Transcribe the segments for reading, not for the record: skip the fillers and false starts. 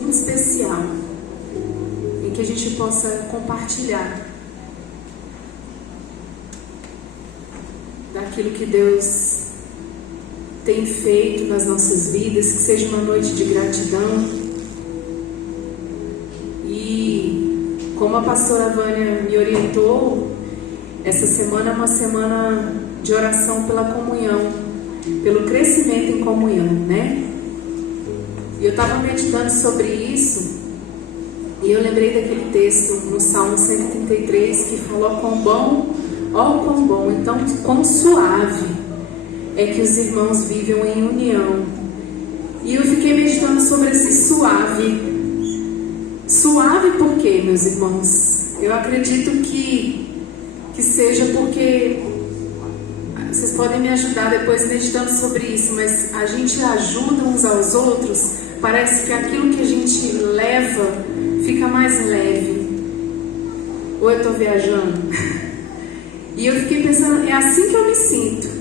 muito especial, em que a gente possa compartilhar daquilo que Deus tem feito nas nossas vidas, que seja uma noite de gratidão. E como a pastora Vânia me orientou, essa semana é uma semana de oração pela comunhão, pelo crescimento em comunhão, né? E eu estava meditando sobre isso, e eu lembrei daquele texto no Salmo 133, que falou: quão bom, ó quão bom, então quão suave é que os irmãos vivem em união. E eu fiquei meditando sobre esse suave. Suave por quê, meus irmãos? Eu acredito que seja porque, vocês podem me ajudar depois meditando sobre isso, mas a gente ajuda uns aos outros, parece que aquilo que a gente leva fica mais leve. Ou eu estou viajando? E eu fiquei pensando, é assim que eu me sinto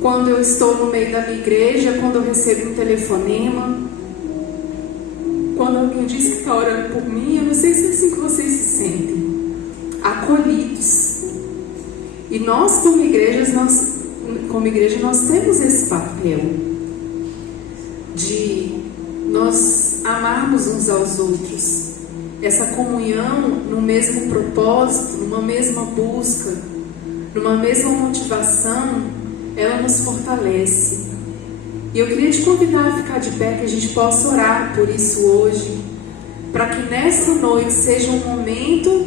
quando eu estou no meio da minha igreja, quando eu recebo um telefonema, quando alguém diz que está orando por mim. Eu não sei se é assim que vocês se sentem, acolhidos. E nós como igreja, nós temos esse papel de nós amarmos uns aos outros, essa comunhão no mesmo propósito, numa mesma busca, numa mesma motivação, ela nos fortalece. E eu queria te convidar a ficar de pé, que a gente possa orar por isso hoje, para que nessa noite seja um momento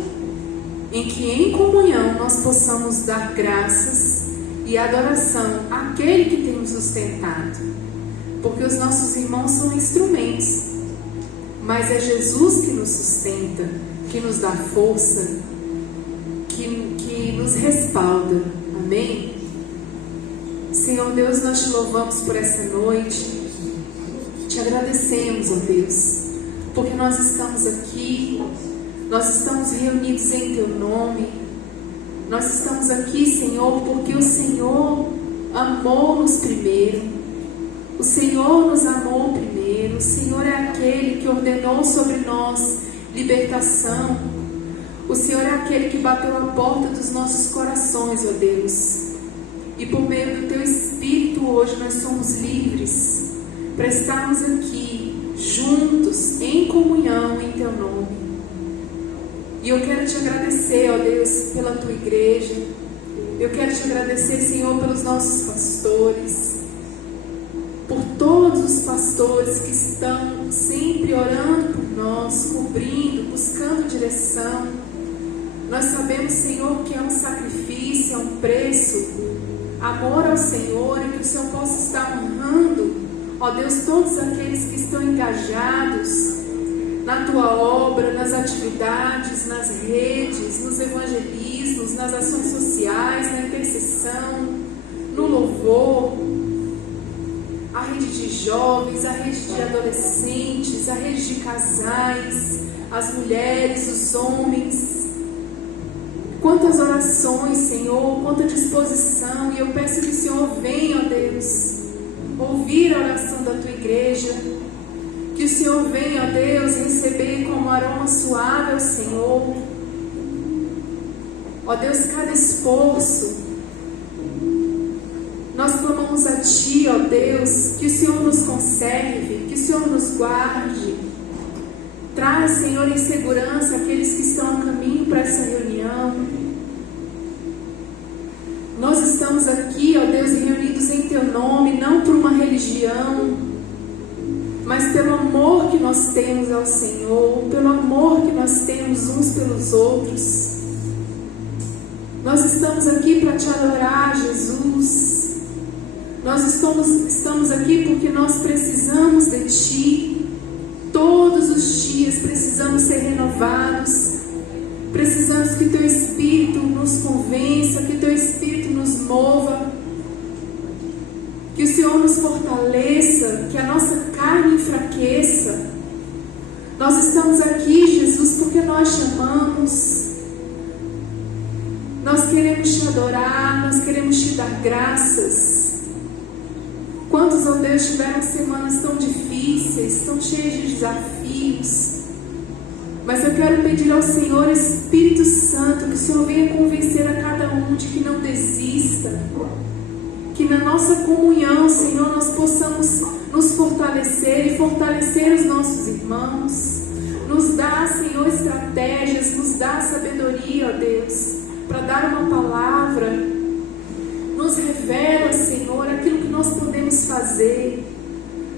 em que em comunhão nós possamos dar graças e adoração àquele que tem nos sustentado, porque os nossos irmãos são instrumentos, mas é Jesus que nos sustenta, que nos dá força, que nos respalda. Amém? Senhor Deus, nós te louvamos por essa noite, te agradecemos, ó Deus, porque nós estamos aqui, nós estamos reunidos em Teu nome, nós estamos aqui, Senhor, porque o Senhor amou-nos primeiro, o Senhor nos amou primeiro, o Senhor é aquele que ordenou sobre nós libertação, o Senhor é aquele que bateu a porta dos nossos corações, ó Deus. E por meio do Teu Espírito hoje nós somos livres para estarmos aqui juntos, em comunhão em Teu nome. E eu quero te agradecer, ó Deus, pela Tua igreja. Eu quero te agradecer, Senhor, pelos nossos pastores, por todos os pastores que estão sempre orando por nós, cobrindo, buscando direção. Nós sabemos, Senhor, que é um sacrifício, é um preço, amor ao Senhor, e que o Senhor possa estar honrando, ó Deus, todos aqueles que estão engajados na Tua obra, nas atividades, nas redes, nos evangelismos, nas ações sociais, na intercessão, no louvor, a rede de jovens, a rede de adolescentes, a rede de casais, as mulheres, os homens. Quantas orações, Senhor, quanta disposição, e eu peço que o Senhor venha, ó Deus, ouvir a oração da Tua igreja, que o Senhor venha, ó Deus, receber como aroma suave ao Senhor, ó Deus, cada esforço. Nós clamamos a Ti, ó Deus, que o Senhor nos conserve, que o Senhor nos guarde. Traz, Senhor, em segurança aqueles que estão a caminho para essa reunião. Nós estamos aqui, ó Deus, reunidos em Teu nome, não por uma religião, mas pelo amor que nós temos ao Senhor, pelo amor que nós temos uns pelos outros. Nós estamos aqui para Te adorar, Jesus. Nós estamos aqui porque nós precisamos de Ti. Todos os dias precisamos ser renovados. Precisamos que Teu Espírito nos convença, que Teu Espírito nos mova, que o Senhor nos fortaleça, que a nossa carne enfraqueça. Nós estamos aqui, Jesus, porque nós Te amamos. Nós queremos Te adorar, nós queremos Te dar graças. Quantos, ó Deus, tiveram semanas tão difíceis, tão cheias de desafios. Mas eu quero pedir ao Senhor, Espírito Santo, que o Senhor venha convencer a cada um de que não desista. Que na nossa comunhão, Senhor, nós possamos nos fortalecer e fortalecer os nossos irmãos. Nos dá, Senhor, estratégias, nos dá sabedoria, ó Deus, para dar uma palavra. Nos revela, Senhor, aquilo que nós podemos fazer,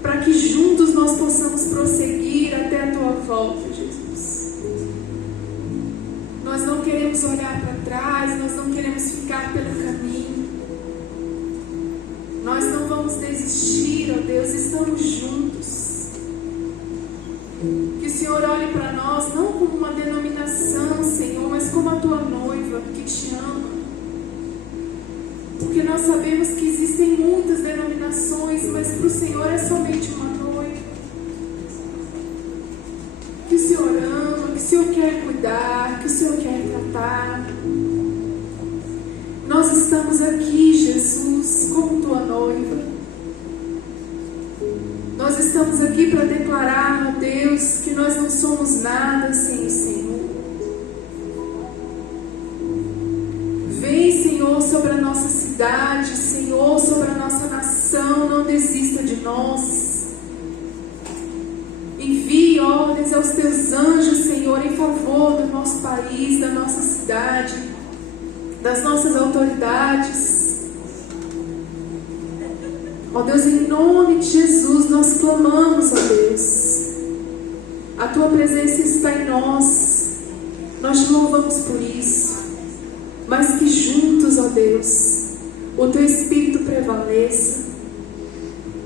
para que juntos nós possamos prosseguir até a Tua volta, Jesus. Nós não queremos olhar para trás, nós não queremos ficar pelo caminho. Nós não vamos desistir, ó Deus, estamos juntos. Que o Senhor olhe para nós, não como uma denominação, Senhor, mas como a Tua noiva que te ama. Porque nós sabemos que existem muitas denominações, mas para o Senhor é somente uma noiva. Que o Senhor ama, que o Senhor quer cuidar, que o Senhor quer tratar. Nós estamos aqui, Jesus, como Tua noiva. Nós estamos aqui para declarar, ó Deus, que nós não somos nada sem o Senhor. Vem, Senhor, sobre a nossa cidade, Senhor, sobre a nossa nação, não desista de nós. Envie ordens aos Teus anjos, Senhor, em favor do nosso país, da nossa cidade, das nossas autoridades. Ó Deus, em nome de Jesus, nós clamamos, ó Deus. A Tua presença está em nós. Nós te louvamos por isso. Mas que juntos, ó Deus, o Teu Espírito prevaleça.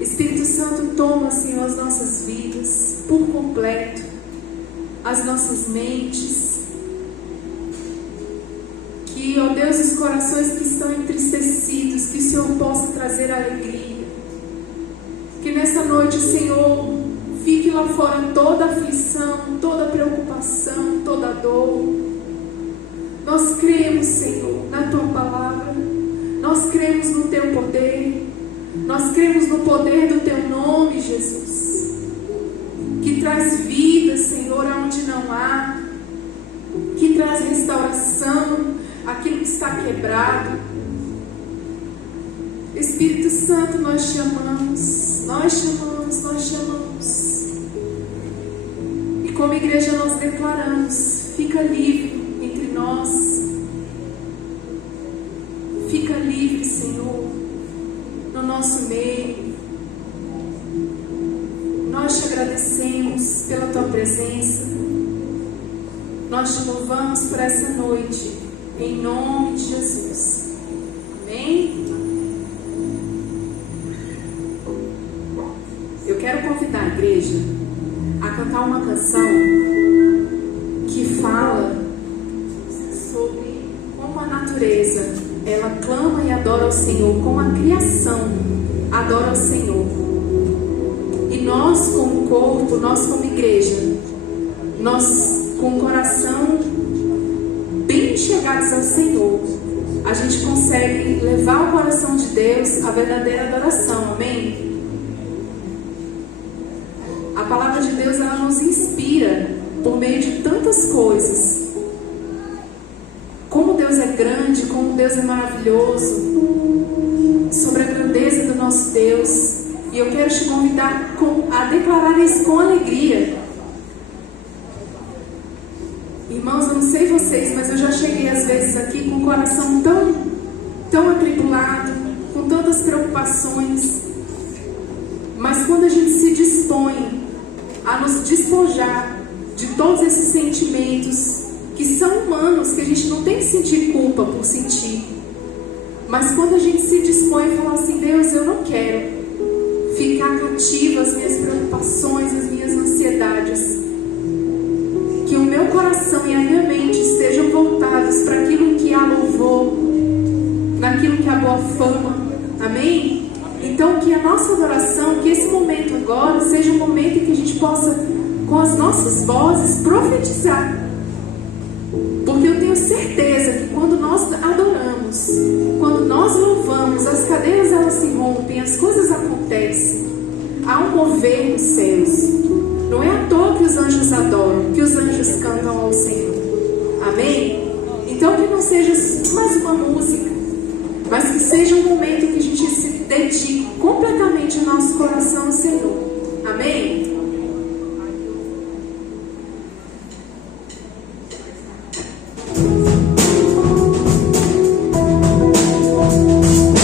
Espírito Santo, toma, Senhor, as nossas vidas por completo, as nossas mentes. Que, ó Deus, os corações que estão entristecidos, que o Senhor possa trazer alegria. Que nessa noite, Senhor, fique lá fora toda aflição, toda preocupação, toda dor. Nós cremos, Senhor, na Tua palavra. Nós cremos no Teu poder. Nós cremos no poder do Teu nome, Jesus. Que traz vida, Senhor, aonde não há. Que traz restauração àquilo que está quebrado. Espírito Santo, nós te amamos. Nós te amamos, nós te amamos. E como igreja nós declaramos, fica livre entre nós. Fica livre, Senhor, no nosso meio. Nós te agradecemos pela Tua presença. Nós te louvamos por essa noite, em nome de Jesus. Amém? Eu quero convidar a igreja a cantar uma canção que fala sobre como a natureza, ela clama e adora ao Senhor, como a criação adora ao Senhor. E nós como corpo, nós como igreja, nós com o coração bem chegados ao Senhor, a gente consegue levar ao coração de Deus a verdadeira adoração, amém? A palavra de Deus, ela nos inspira por meio de tantas coisas. Como Deus é grande, como Deus é maravilhoso, sobre a grandeza do nosso Deus. E eu quero te convidar a declarar isso com alegria. Irmãos, eu não sei vocês, mas eu já cheguei às vezes aqui com o coração tão atribulado, com tantas preocupações. Mas quando a gente se dispõe a nos despojar de todos esses sentimentos que são humanos, que a gente não tem que sentir culpa por sentir, mas quando a gente se dispõe a falar assim: Deus, eu não quero ficar cativa às minhas preocupações, às minhas ansiedades, que o meu coração e a minha mente estejam voltados para aquilo que há louvor, naquilo que há boa fama, amém? Então que a nossa adoração, que esse momento agora seja um momento em que a gente possa, com as nossas vozes, profetizar Porque eu tenho certeza que quando nós adoramos, quando nós louvamos, as cadeias elas se rompem, as coisas acontecem. Há um mover nos céus. Não é à toa que os anjos adoram, que os anjos cantam ao Senhor. Amém? Então que não seja mais uma música, mas que seja um momento que a gente se dedique completamente o nosso coração ao Senhor. Amém?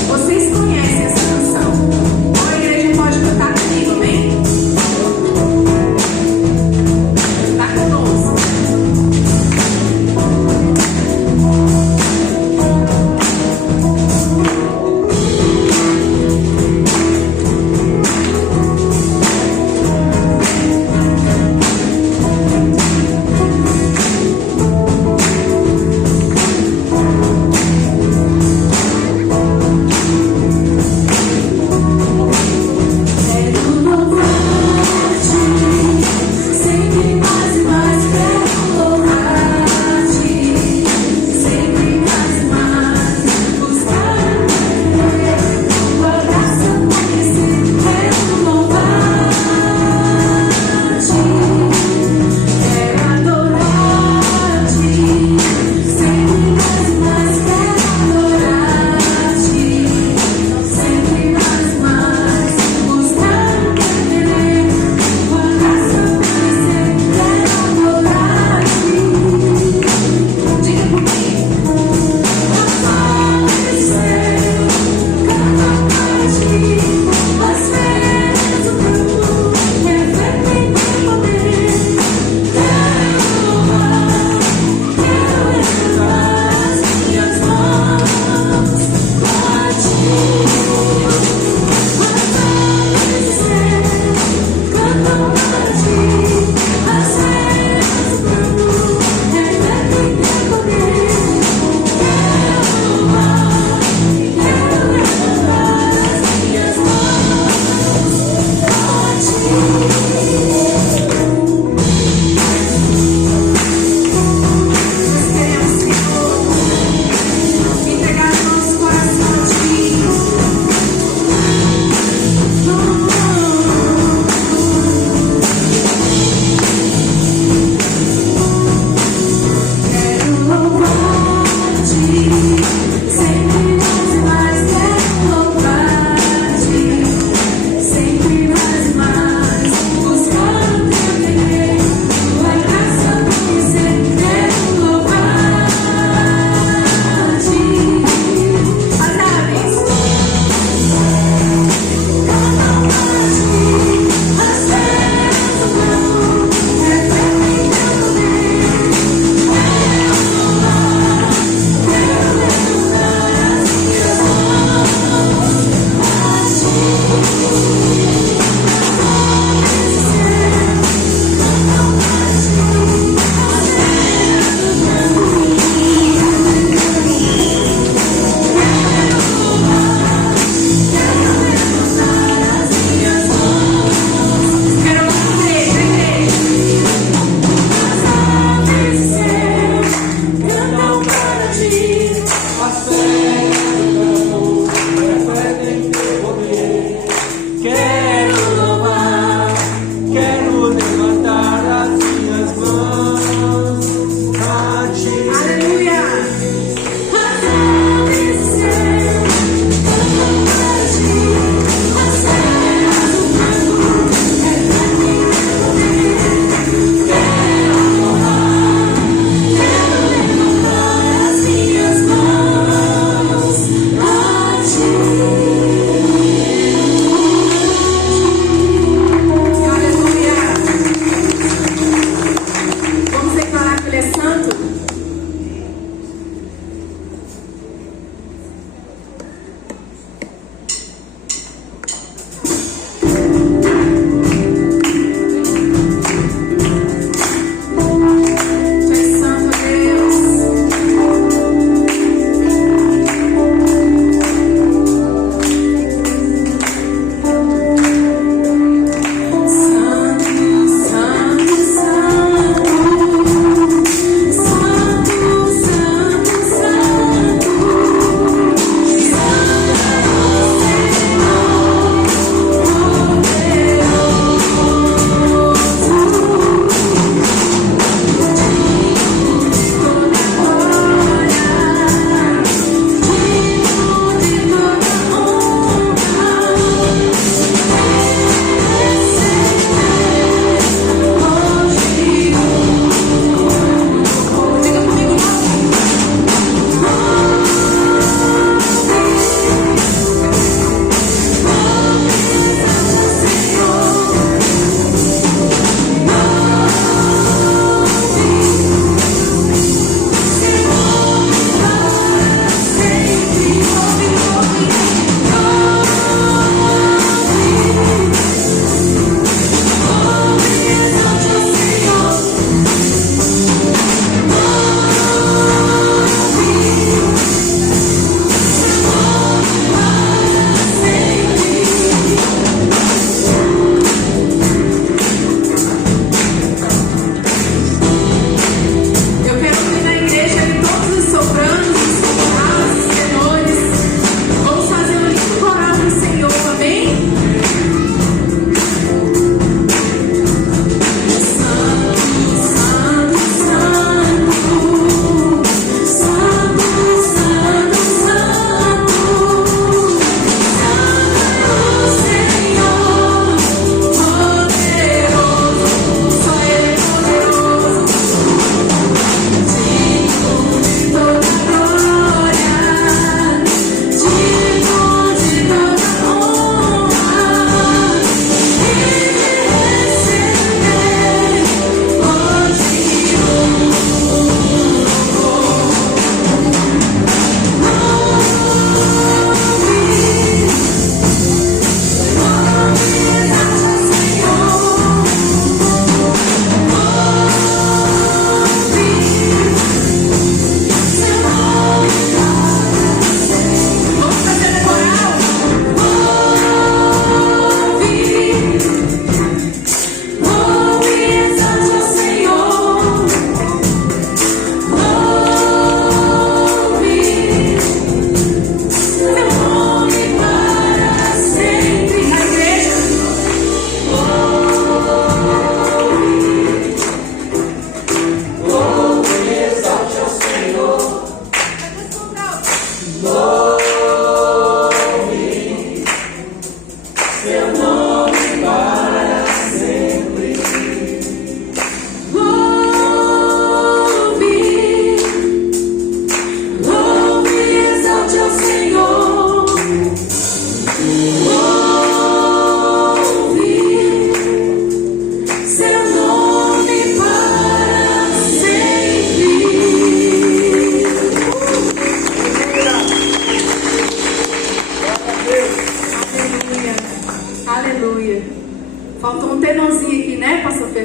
Vocês conhecem essa canção? Então a igreja pode cantar comigo, amém? Está conosco.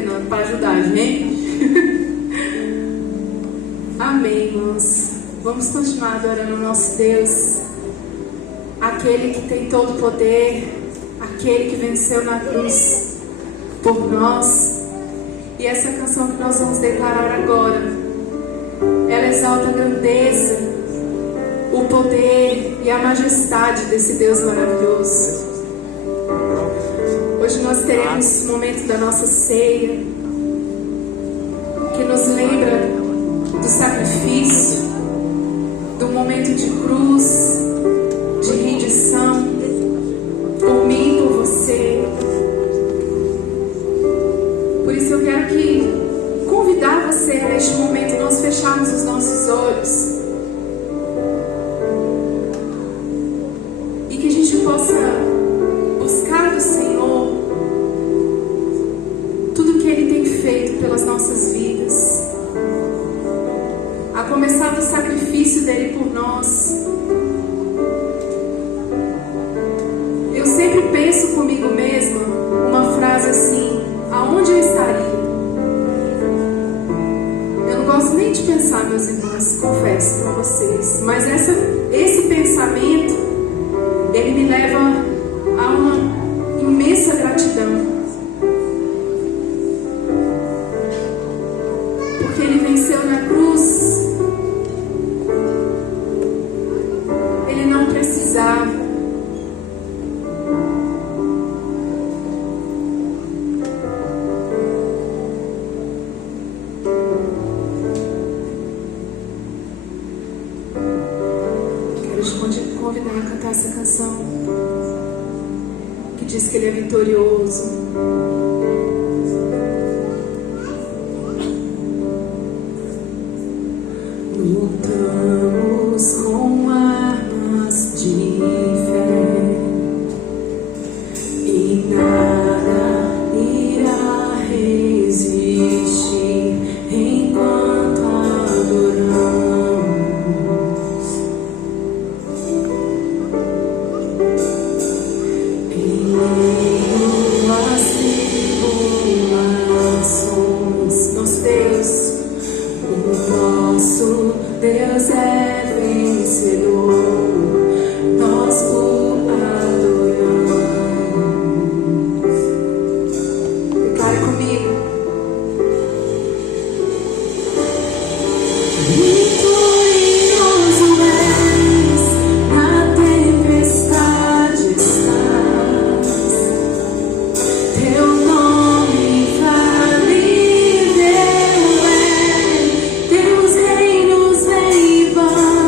Fernando, para ajudar a gente. Amém, irmãos. Vamos continuar adorando o nosso Deus, aquele que tem todo o poder, aquele que venceu na cruz por nós. E essa canção que nós vamos declarar agora, ela exalta a grandeza, o poder e a majestade desse Deus maravilhoso. Hoje nós teremos um momento da nossa ceia que nos lembra do sacrifício, do momento de cruz, de rendição, por mim e por você. Por isso eu quero convidar você neste momento, nós fecharmos os nossos olhos e que a gente possa buscar do Senhor tudo que Ele tem feito pelas nossas vidas, a começar do sacrifício dele por nós. Eu sempre penso comigo mesma uma frase assim: aonde eu estaria? Eu não gosto nem de pensar, meus irmãos, confesso para vocês, mas esse pensamento, ele me leva a uma imensa gratidão, porque Ele venceu na cruz. Ele não precisava. Quero te convidar a cantar essa canção que diz que Ele é vitorioso. Lutamos com armas de fé e nada irá resistir enquanto adoramos. Em meio às tribulações, nosso Deus, o nosso Deus é vencedor, nós o adoramos. Declare comigo: vitorioso és, na tempestade estás, teu nome infalível é, teus reinos vem e vão.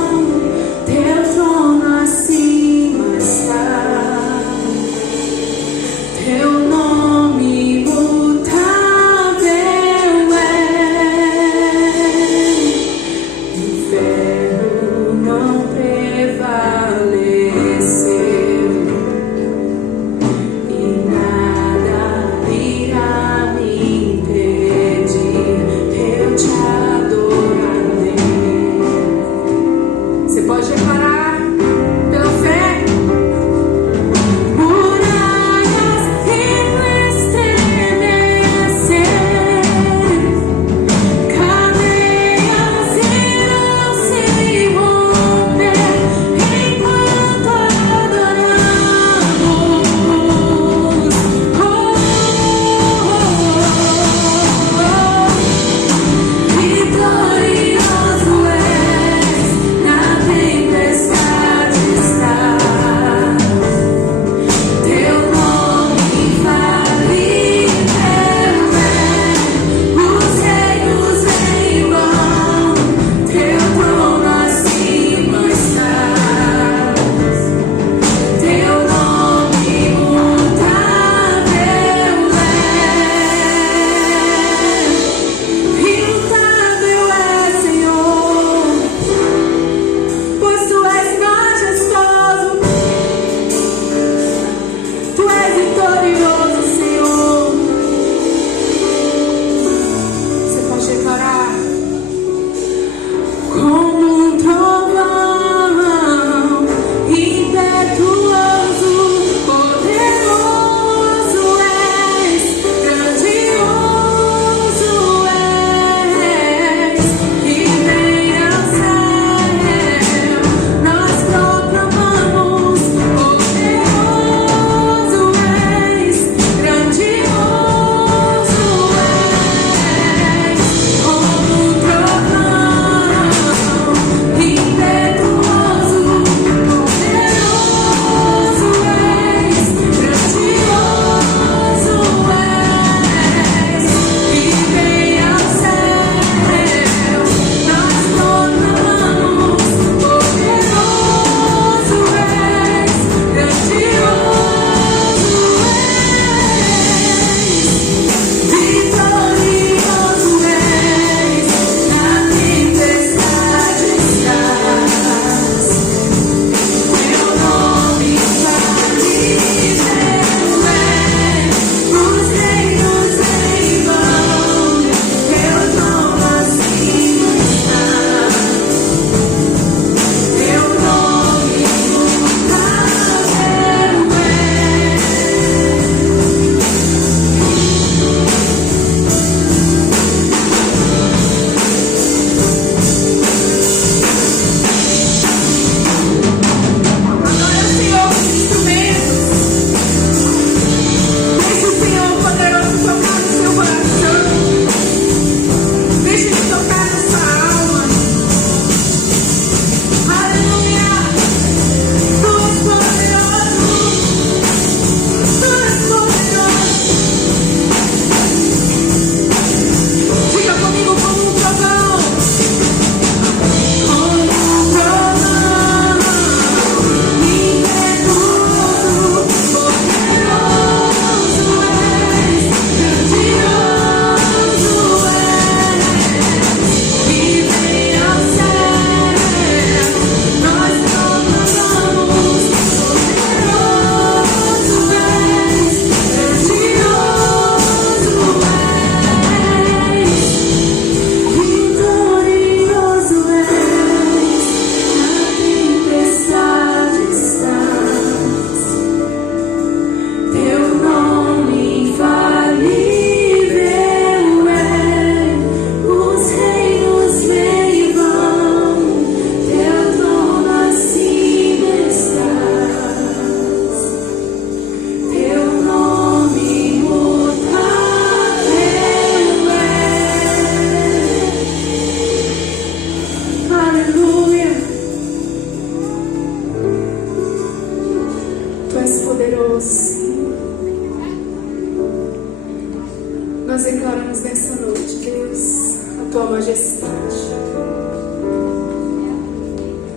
nessa noite, Deus, a tua majestade.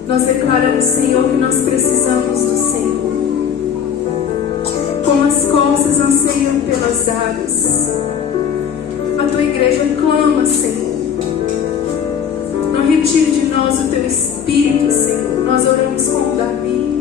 Nós declaramos, Senhor, que nós precisamos do Senhor. Como as corças anseiam pelas águas, a tua igreja clama, Senhor. Não retire de nós o teu Espírito, Senhor. Nós oramos com Davi.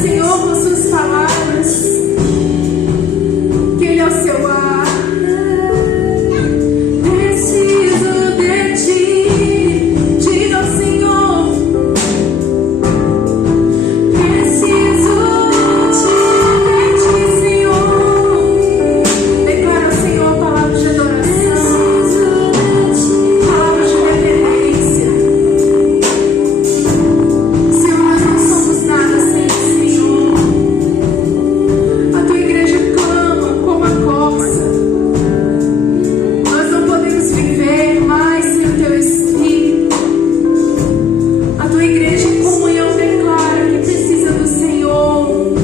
Senhor com suas palavras, que Ele é o seu ar. Preciso de ti, diga ao Senhor. Preciso de ti, Senhor. Declara ao Senhor palavras de adoração, palavras de dependência. Senhor, nós não somos nada sem o Senhor. A tua igreja clama como a corça. Nós não podemos viver mais sem o teu Espírito. A tua igreja em comunhão declara que precisa do Senhor.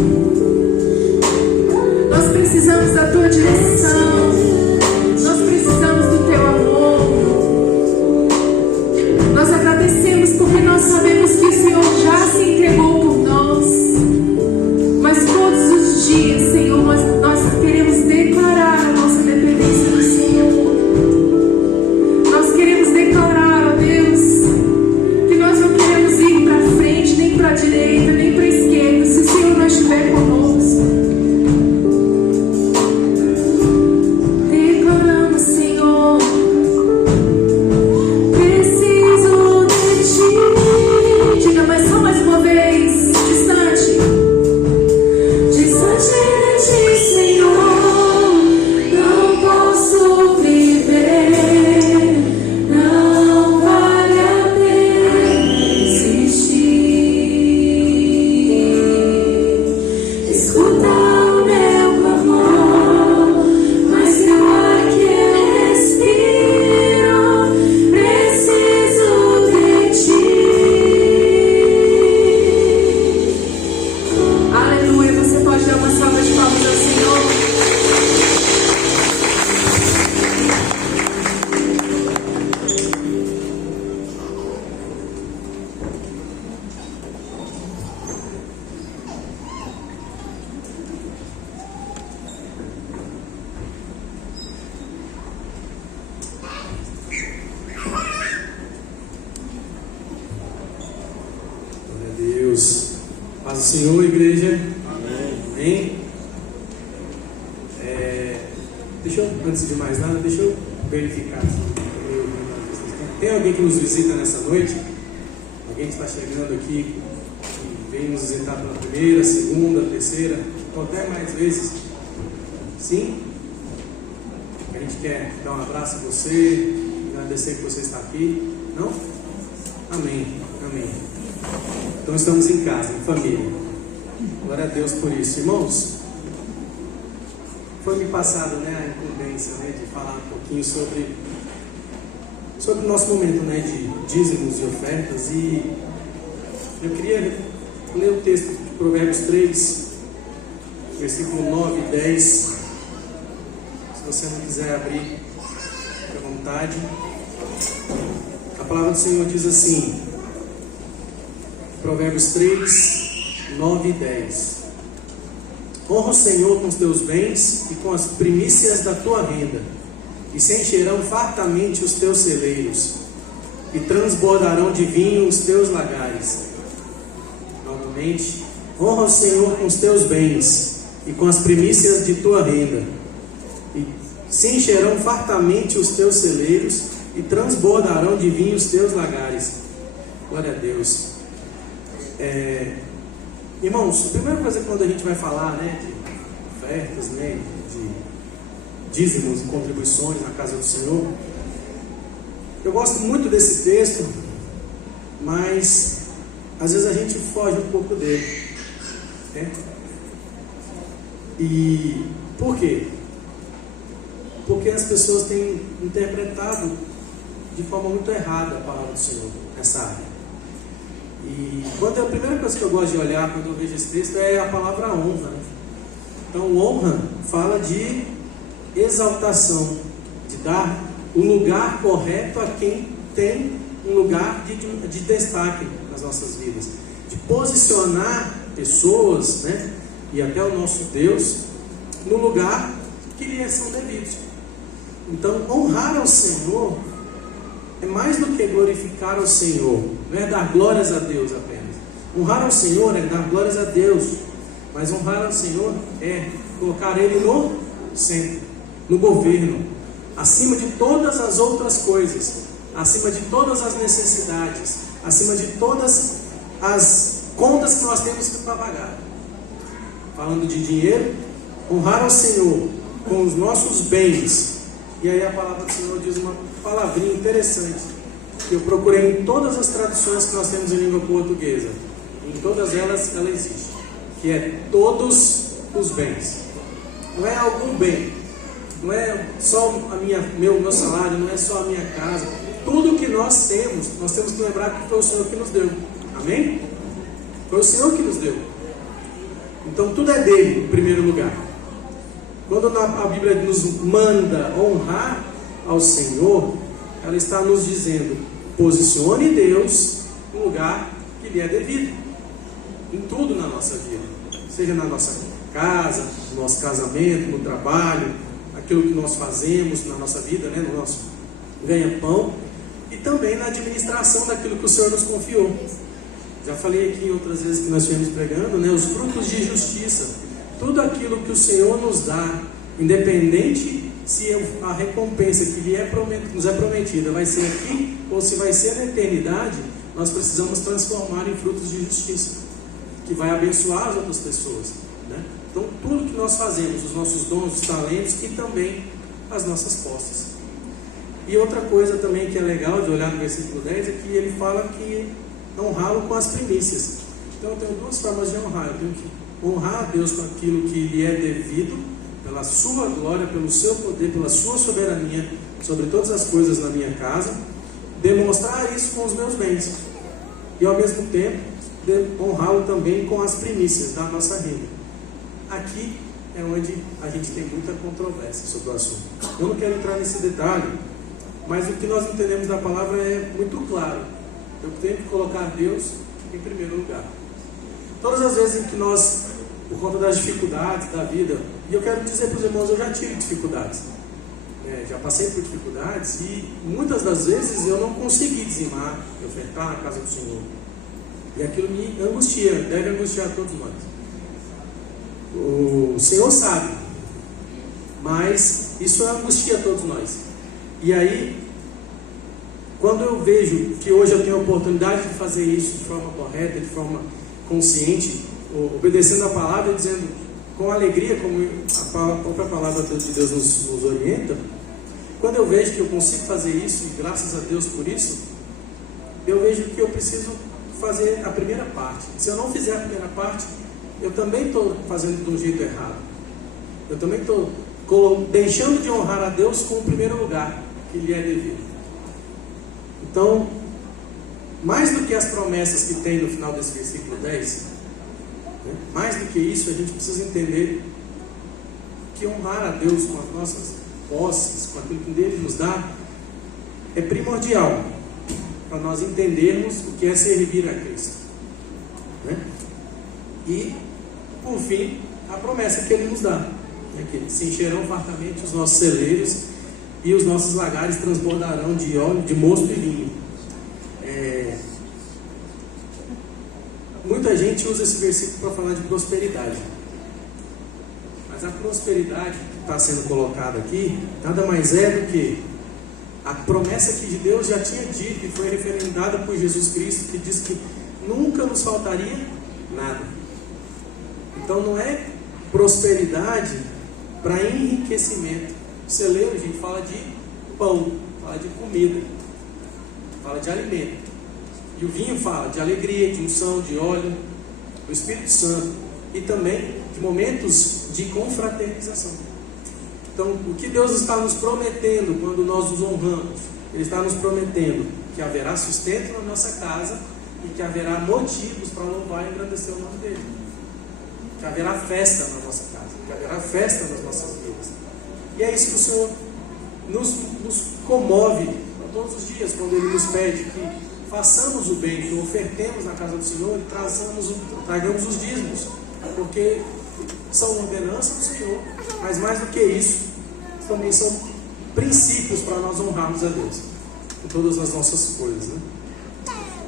Nós precisamos da tua direção. Nós precisamos do teu amor. Nós agradecemos porque nós sabemos que o Senhor já se entregou por nós. Mas todos os dias, Senhor, nós queremos declarar a nossa dependência do Senhor. Nós queremos declarar, ó Deus, que nós não queremos ir para frente, nem para a direita, nem para a esquerda, se o Senhor não estiver conosco. Declaramos, Senhor, preciso de ti. Diga, mas só mais uma vez, distante. Distante de ti, Senhor, não posso viver, não vale a pena existir. Escuta o meu clamor, mas teu ar que eu respiro, preciso de ti. Aleluia, você pode dar uma salva de palmas ao Senhor. Glória a Deus. Paz do Senhor, igreja. Amém. Deixa eu, antes de mais nada, deixa eu verificar. Tem alguém que nos visita nessa noite? Alguém que está chegando aqui, que vem nos visitar pela primeira, segunda, terceira, ou até mais vezes? Sim? A gente quer dar um abraço a você, agradecer que você está aqui. Não? Amém. Amém. Então estamos em casa, em família. Glória a Deus por isso. Irmãos, foi me passado, a incumbência, de falar um pouquinho sobre o nosso momento, de dízimos e ofertas. E eu queria ler o texto de Provérbios 3, versículo 9 e 10. Se você não quiser abrir, fique à vontade. A palavra do Senhor diz assim, Provérbios 3, 9 e 10. Honra o Senhor com os teus bens e com as primícias da tua renda, e se encherão fartamente os teus celeiros, e transbordarão de vinho os teus lagares. Novamente, honra o Senhor com os teus bens e com as primícias de tua renda, e se encherão fartamente os teus celeiros, e transbordarão de vinho os teus lagares. Glória a Deus. Irmãos, a primeira coisa quando a gente vai falar, de ofertas, de dízimos e contribuições na casa do Senhor, eu gosto muito desse texto, mas às vezes a gente foge um pouco dele, E por quê? Porque as pessoas têm interpretado de forma muito errada a palavra do Senhor nessa área. E a primeira coisa que eu gosto de olhar quando eu vejo esse texto é a palavra honra. Então, honra fala de exaltação, de dar o lugar correto a quem tem um lugar de destaque nas nossas vidas, de posicionar pessoas, e até o nosso Deus no lugar que lhes são devidos. Então, honrar ao Senhor é mais do que glorificar ao Senhor, não é dar glórias a Deus apenas. Honrar ao Senhor é dar glórias a Deus. Mas honrar ao Senhor é colocar Ele no centro, no governo, acima de todas as outras coisas, acima de todas as necessidades, acima de todas as contas que nós temos que pagar. Falando de dinheiro, honrar ao Senhor com os nossos bens. E aí a palavra do Senhor diz uma palavrinha interessante, que eu procurei em todas as traduções que nós temos em língua portuguesa. Em todas elas, ela existe, que é todos os bens. Não é algum bem, não é só meu salário, não é só a minha casa. Tudo que nós temos que lembrar que foi o Senhor que nos deu. Amém? Foi o Senhor que nos deu. Então tudo é dele, em primeiro lugar. Quando a Bíblia nos manda honrar ao Senhor, ela está nos dizendo: posicione Deus no lugar que lhe é devido, em tudo na nossa vida, seja na nossa casa, no nosso casamento, no trabalho, aquilo que nós fazemos na nossa vida, né, no nosso ganha-pão, e também na administração daquilo que o Senhor nos confiou. Já falei aqui outras vezes que nós estivemos pregando, né, os frutos de justiça, tudo aquilo que o Senhor nos dá, independente se a recompensa que nos é prometida vai ser aqui ou se vai ser na eternidade, nós precisamos transformar em frutos de justiça, que vai abençoar as outras pessoas, né? Então tudo que nós fazemos, os nossos dons, os talentos e também as nossas posses. E outra coisa também que é legal de olhar no versículo 10 é que ele fala que honrá-lo com as primícias. Então eu tenho duas formas de honrar. Eu tenho que honrar a Deus com aquilo que lhe é devido, pela sua glória, pelo seu poder, pela sua soberania sobre todas as coisas na minha casa, demonstrar isso com os meus bens, e ao mesmo tempo honrá-lo também com as primícias da nossa renda. Aqui é onde a gente tem muita controvérsia sobre o assunto. Eu não quero entrar nesse detalhe, mas o que nós entendemos da palavra é muito claro. Eu tenho que colocar Deus em primeiro lugar. Todas as vezes em que nós, por conta das dificuldades da vida, e eu quero dizer para os irmãos, eu já tive dificuldades, já passei por dificuldades, e muitas das vezes eu não consegui dizimar, ofertar na casa do Senhor, e aquilo me angustia, deve angustiar todos nós. O Senhor sabe, mas isso angustia todos nós. E aí, quando eu vejo que hoje eu tenho a oportunidade de fazer isso de forma correta, de forma consciente, obedecendo a palavra e dizendo com alegria, como a própria palavra de Deus nos orienta, quando eu vejo que eu consigo fazer isso, e graças a Deus por isso, eu vejo que eu preciso fazer a primeira parte. Se eu não fizer a primeira parte, eu também estou fazendo de um jeito errado. Eu também estou deixando de honrar a Deus com o primeiro lugar que lhe é devido. Então, mais do que as promessas que tem no final desse versículo 10, mais do que isso, a gente precisa entender que honrar a Deus com as nossas posses, com aquilo que Ele nos dá, é primordial para nós entendermos o que é servir a Cristo, né? E, por fim, a promessa que Ele nos dá, que se encherão fartamente os nossos celeiros e os nossos lagares transbordarão de óleo, de mosto e vinho. Muita gente usa esse versículo para falar de prosperidade, mas a prosperidade que está sendo colocada aqui nada mais é do que a promessa que de Deus já tinha dito e foi referendada por Jesus Cristo, que diz que nunca nos faltaria nada. Então não é prosperidade para enriquecimento. Celeiro, a gente fala de pão, fala de comida, fala de alimento. E o vinho fala de alegria, de unção, de óleo, do Espírito Santo, e também de momentos de confraternização. Então, o que Deus está nos prometendo quando nós nos honramos? Ele está nos prometendo que haverá sustento na nossa casa e que haverá motivos para louvar e engrandecer o nome dele. Que haverá festa na nossa casa, que haverá festa nas nossas vidas. E é isso que o Senhor nos comove todos os dias, quando Ele nos pede que façamos o bem, que ofertemos na casa do Senhor e tragamos os dízimos, porque são ordenanças do Senhor, mas mais do que isso, também são princípios para nós honrarmos a Deus com todas as nossas coisas, né?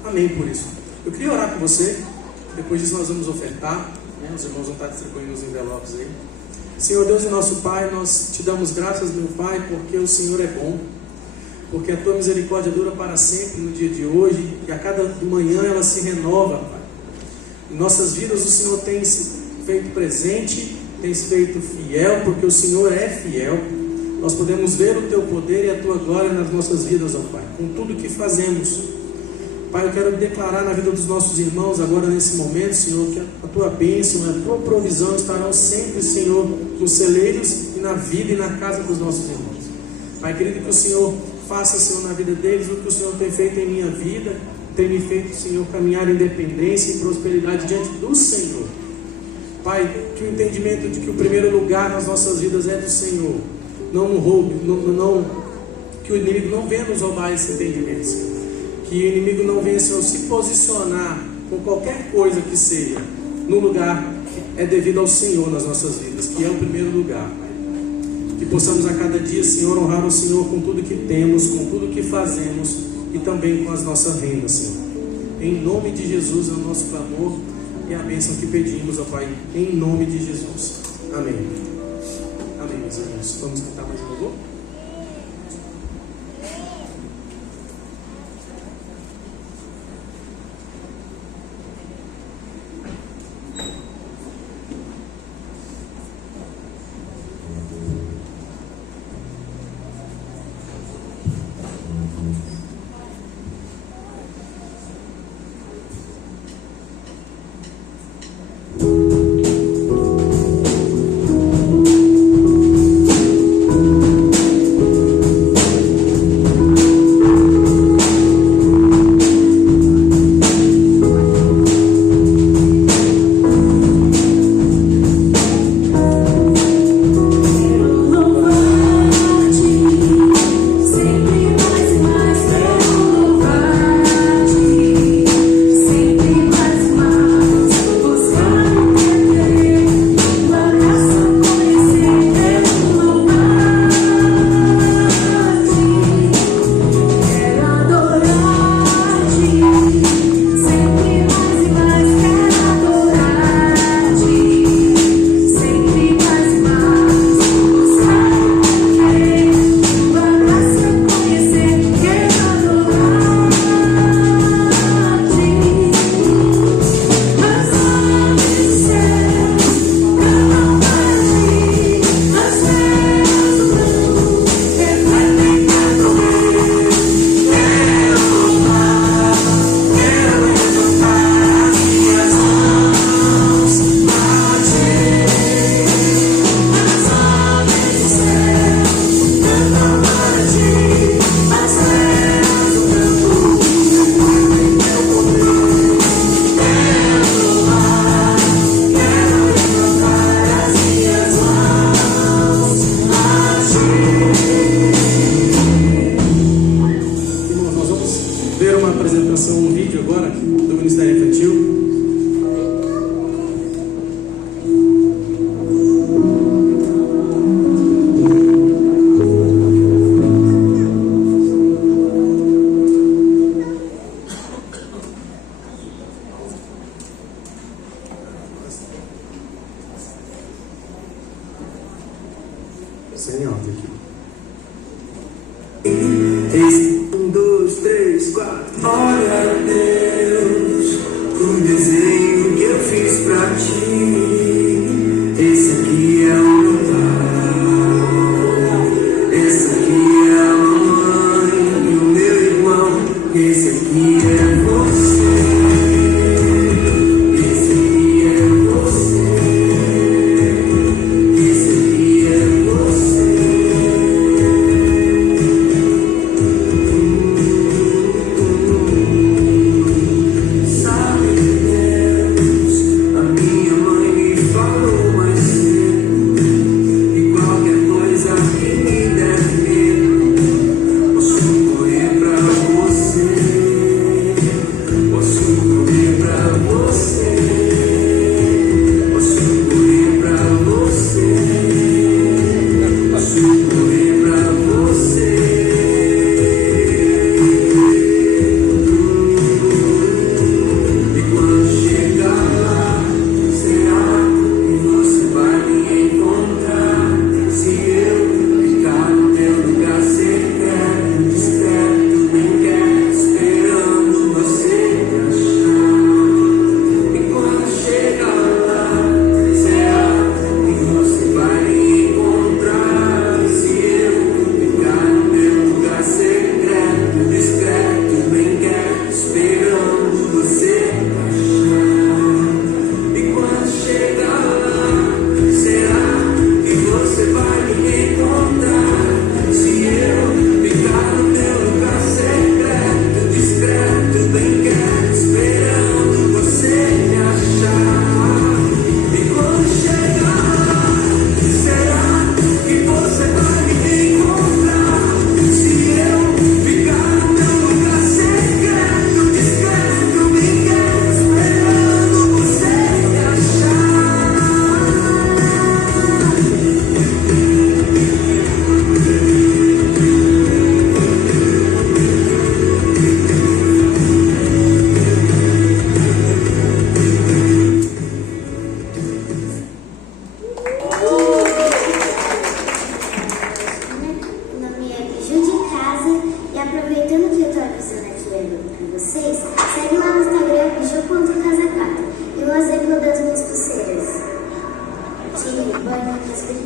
Amém por isso. Eu queria orar com você, depois disso nós vamos ofertar. Os irmãos vão estar distribuindo os envelopes aí. Senhor Deus e nosso Pai, nós te damos graças, meu Pai, porque o Senhor é bom, porque a tua misericórdia dura para sempre no dia de hoje, e a cada manhã ela se renova, Pai. Em nossas vidas o Senhor tem se feito presente, tem se feito fiel, porque o Senhor é fiel. Nós podemos ver o teu poder e a tua glória nas nossas vidas, ó Pai, com tudo que fazemos. Pai, eu quero declarar na vida dos nossos irmãos agora nesse momento, Senhor, que a tua bênção, a tua provisão estarão sempre, Senhor, nos celeiros e na vida e na casa dos nossos irmãos. Pai querido, que o Senhor faça, Senhor, na vida deles o que o Senhor tem feito em minha vida, tem me feito, Senhor, caminhar em independência e prosperidade diante do Senhor. Pai, que o entendimento de que o primeiro lugar nas nossas vidas é do Senhor, não no roubo, que o inimigo não venha nos roubar esse entendimento, Senhor. Que o inimigo não venha, Senhor, se posicionar com qualquer coisa que seja no lugar que é devido ao Senhor nas nossas vidas, que é o primeiro lugar, Pai. Que possamos a cada dia, Senhor, honrar o Senhor com tudo que temos, com tudo que fazemos e também com as nossas rendas, Senhor. Em nome de Jesus é o nosso clamor e a bênção que pedimos, ó Pai, em nome de Jesus. Amém. Amém, meus irmãos. Vamos cantar mais um louvor? Um vídeo agora do Ministério Infantil. Sem alto aqui. 1, 2, 3, 4. Olha, Deus, o desenho que eu fiz pra ti. Esse aqui é o meu pai. Esse aqui é a mamãe e o meu irmão. Esse aqui é você. Esse aqui é você. Esse aqui é você. Sabe, Deus, a minha mãe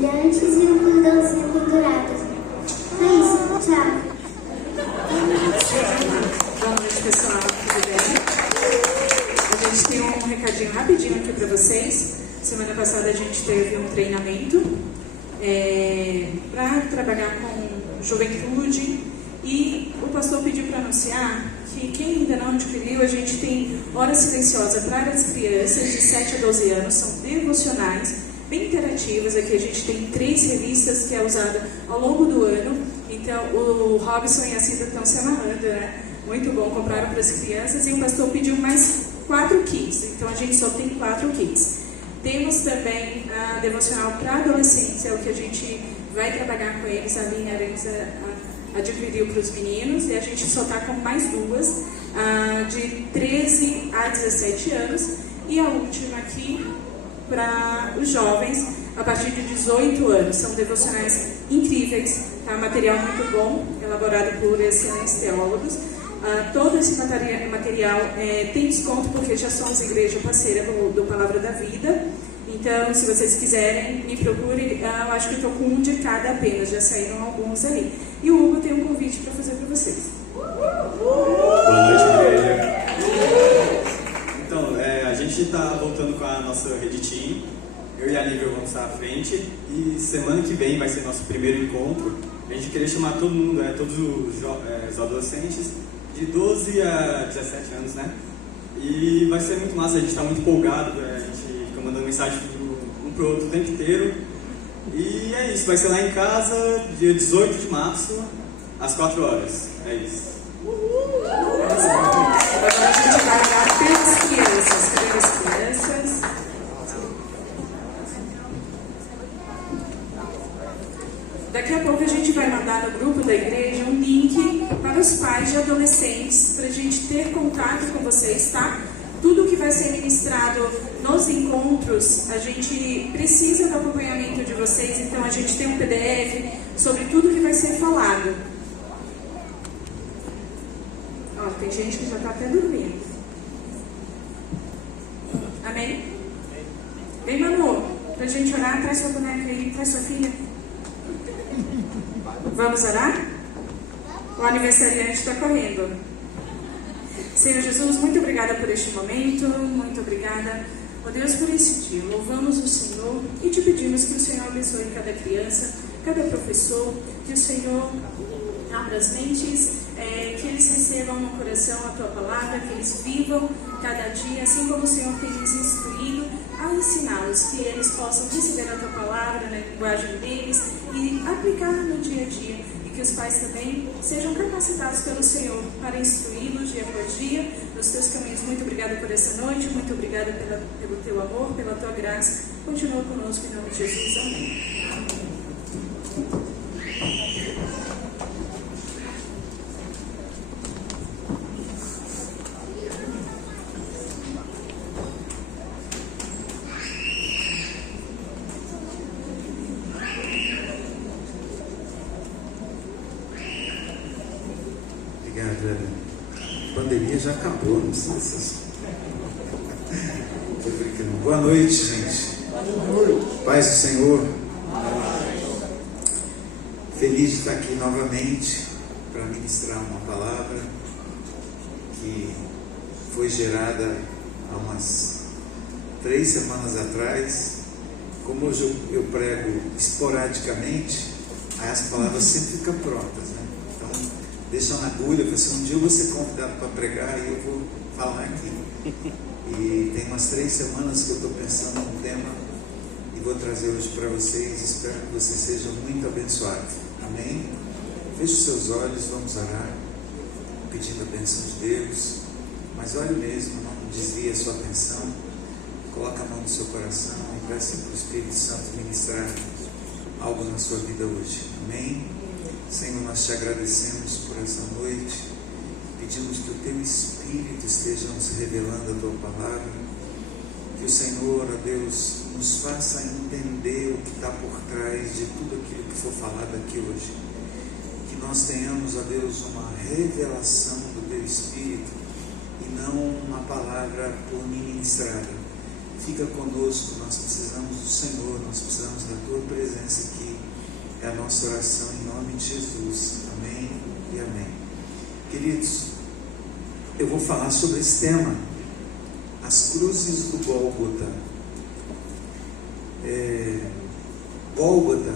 brilhantes e um cordãozinho pendurado. É isso, tchau. Boa noite, pessoal. Tudo bem? A gente tem um recadinho rapidinho aqui para vocês. Semana passada a gente teve um treinamento para trabalhar com juventude e o pastor pediu para anunciar que quem ainda não adquiriu, a gente tem Hora Silenciosa para as crianças de 7 a 12 anos, são devocionais bem interativas. Aqui a gente tem 3 revistas que é usada ao longo do ano. Então o Robson e a Cida estão se amarrando, né? Muito bom, compraram para as crianças e o pastor pediu mais 4 kits, então a gente só tem 4 kits. Temos também a devocional para adolescentes, é o que a gente vai trabalhar com eles. A Aline Arantes adquiriu para os meninos e a gente só está com mais 2, de 13 a 17 anos, e a última aqui para os jovens a partir de 18 anos. São devocionais incríveis, tá? Material muito bom, elaborado por excelentes teólogos. Todo esse material tem desconto porque já somos igreja parceira do Palavra da Vida. Então, se vocês quiserem, me procurem. Eu acho que eu estou com um de cada apenas, já saíram alguns ali. E o Hugo tem um convite para fazer para vocês. Boa noite, igreja. Então, a gente está voltando com a nossa Rede Team. Eu e a Lívia vamos estar à frente. E semana que vem vai ser nosso primeiro encontro. A gente queria chamar todo mundo, todos os adolescentes, de 12 a 17 anos, né? E vai ser muito massa, a gente está muito empolgado, a gente fica mandando mensagem um pro outro o tempo inteiro. E é isso, vai ser lá em casa, dia 18 de março, às 4 horas. É isso. Agora a gente vai dar pelas crianças. Cadê as crianças? Daqui a pouco a gente vai mandar no grupo da igreja um link para os pais de adolescentes, para a gente ter contato com vocês, tá? Tudo que vai ser ministrado nos encontros, a gente precisa do acompanhamento de vocês, então a gente tem um PDF sobre tudo que vai ser falado. Ó, tem gente que já está até dormindo. Amém? Vem, Manu, para a gente orar. Traz sua boneca aí, traz sua filha. Vamos orar? O aniversariante está correndo. Senhor Jesus, muito obrigada por este momento, muito obrigada, ó Deus, por esse dia. Louvamos o Senhor e te pedimos que o Senhor abençoe cada criança, cada professor, que o Senhor abra as mentes, que eles recebam no coração a Tua palavra, que eles vivam cada dia, assim como o Senhor tem nos instruído a ensiná-los, que eles possam receber a Tua palavra na linguagem deles e aplicar no dia a dia, e que os pais também sejam capacitados pelo Senhor para instruí-los dia após dia nos Teus caminhos. Muito obrigada por essa noite, muito obrigada pelo Teu amor, pela Tua graça. Continua conosco em nome de Jesus. Amém. A pandemia já acabou, não sei se... Tô brincando. Boa noite, gente. Paz do Senhor. Feliz de estar aqui novamente para ministrar uma palavra que foi gerada há umas 3 semanas atrás. Como hoje eu prego esporadicamente, aí as palavras sempre ficam prontas, né? Então, deixa na agulha, porque um dia eu vou ser convidado para pregar e eu vou falar aqui. E tem umas 3 semanas que eu estou pensando num tema e vou trazer hoje para vocês. Espero que vocês sejam muito abençoados. Amém? Feche os seus olhos, vamos orar, pedindo a bênção de Deus. Mas olhe mesmo, não desvie a sua atenção. Coloque a mão no seu coração e peça para o Espírito Santo ministrar algo na sua vida hoje. Amém? Senhor, nós te agradecemos por essa noite. Pedimos que o Teu Espírito esteja nos revelando a Tua palavra. Que o Senhor, ó Deus, nos faça entender o que está por trás de tudo aquilo que for falado aqui hoje. Que nós tenhamos, ó Deus, uma revelação do Teu Espírito e não uma palavra por mim ministrada. fica conosco, nós precisamos do Senhor, nós precisamos da Tua presença aqui. É a nossa oração em nome de Jesus. Amém e amém. Queridos, eu vou falar sobre esse tema, as cruzes do Gólgota. Gólgota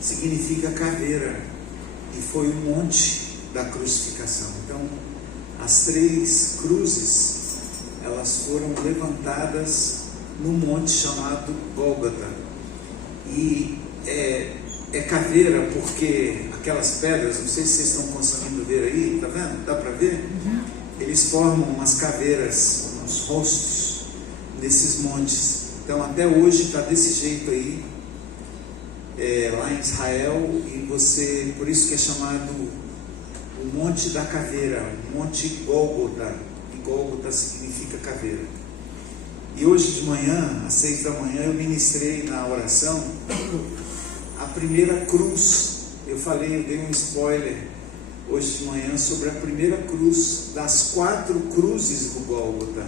significa caveira e foi o monte da crucificação. Então, as 3 cruzes, elas foram levantadas num monte chamado Gólgota. E é caveira porque aquelas pedras, não sei se vocês estão conseguindo ver aí, tá vendo? Dá para ver? Eles formam umas caveiras, uns rostos nesses montes. Então até hoje está desse jeito aí, lá em Israel, e você, por isso que é chamado o Monte da Caveira, o Monte Gólgota, e Gólgota significa caveira. E hoje de manhã, às 6 da manhã, eu ministrei na oração a primeira cruz. Eu dei um spoiler hoje de manhã sobre a primeira cruz das 4 cruzes do Gólgota.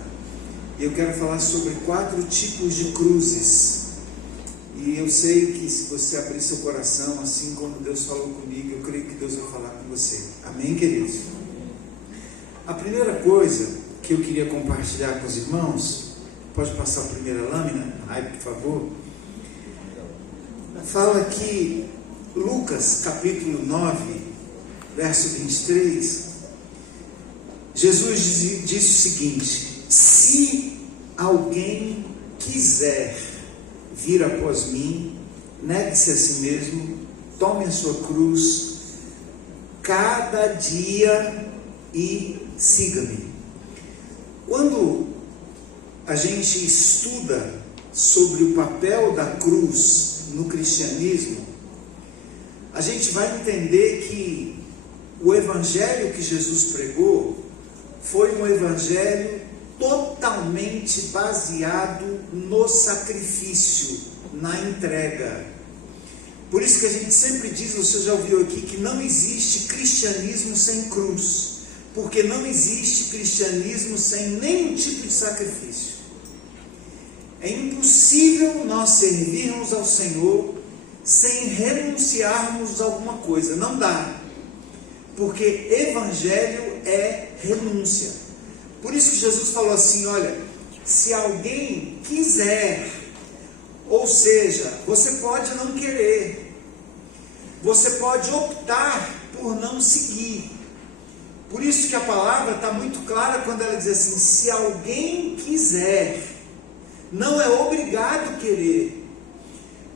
E eu quero falar sobre 4 tipos de cruzes. E eu sei que se você abrir seu coração, assim como Deus falou comigo, eu creio que Deus vai falar com você. Amém, queridos? A primeira coisa que eu queria compartilhar com os irmãos, pode passar a primeira lâmina, por favor. Fala que Lucas capítulo 9, verso 23, Jesus disse o seguinte: se alguém quiser vir após mim, negue-se a si mesmo, tome a sua cruz cada dia e siga-me. Quando a gente estuda sobre o papel da cruz no cristianismo, a gente vai entender que o evangelho que Jesus pregou foi um evangelho totalmente baseado no sacrifício, na entrega. Por isso que a gente sempre diz, você já ouviu aqui, que não existe cristianismo sem cruz, porque não existe cristianismo sem nenhum tipo de sacrifício. É impossível nós servirmos ao Senhor sem renunciarmos a alguma coisa. Não dá. Porque evangelho é renúncia. Por isso que Jesus falou assim, olha, se alguém quiser, ou seja, você pode não querer, você pode optar por não seguir. Por isso que a palavra está muito clara quando ela diz assim, se alguém quiser, não é obrigado querer,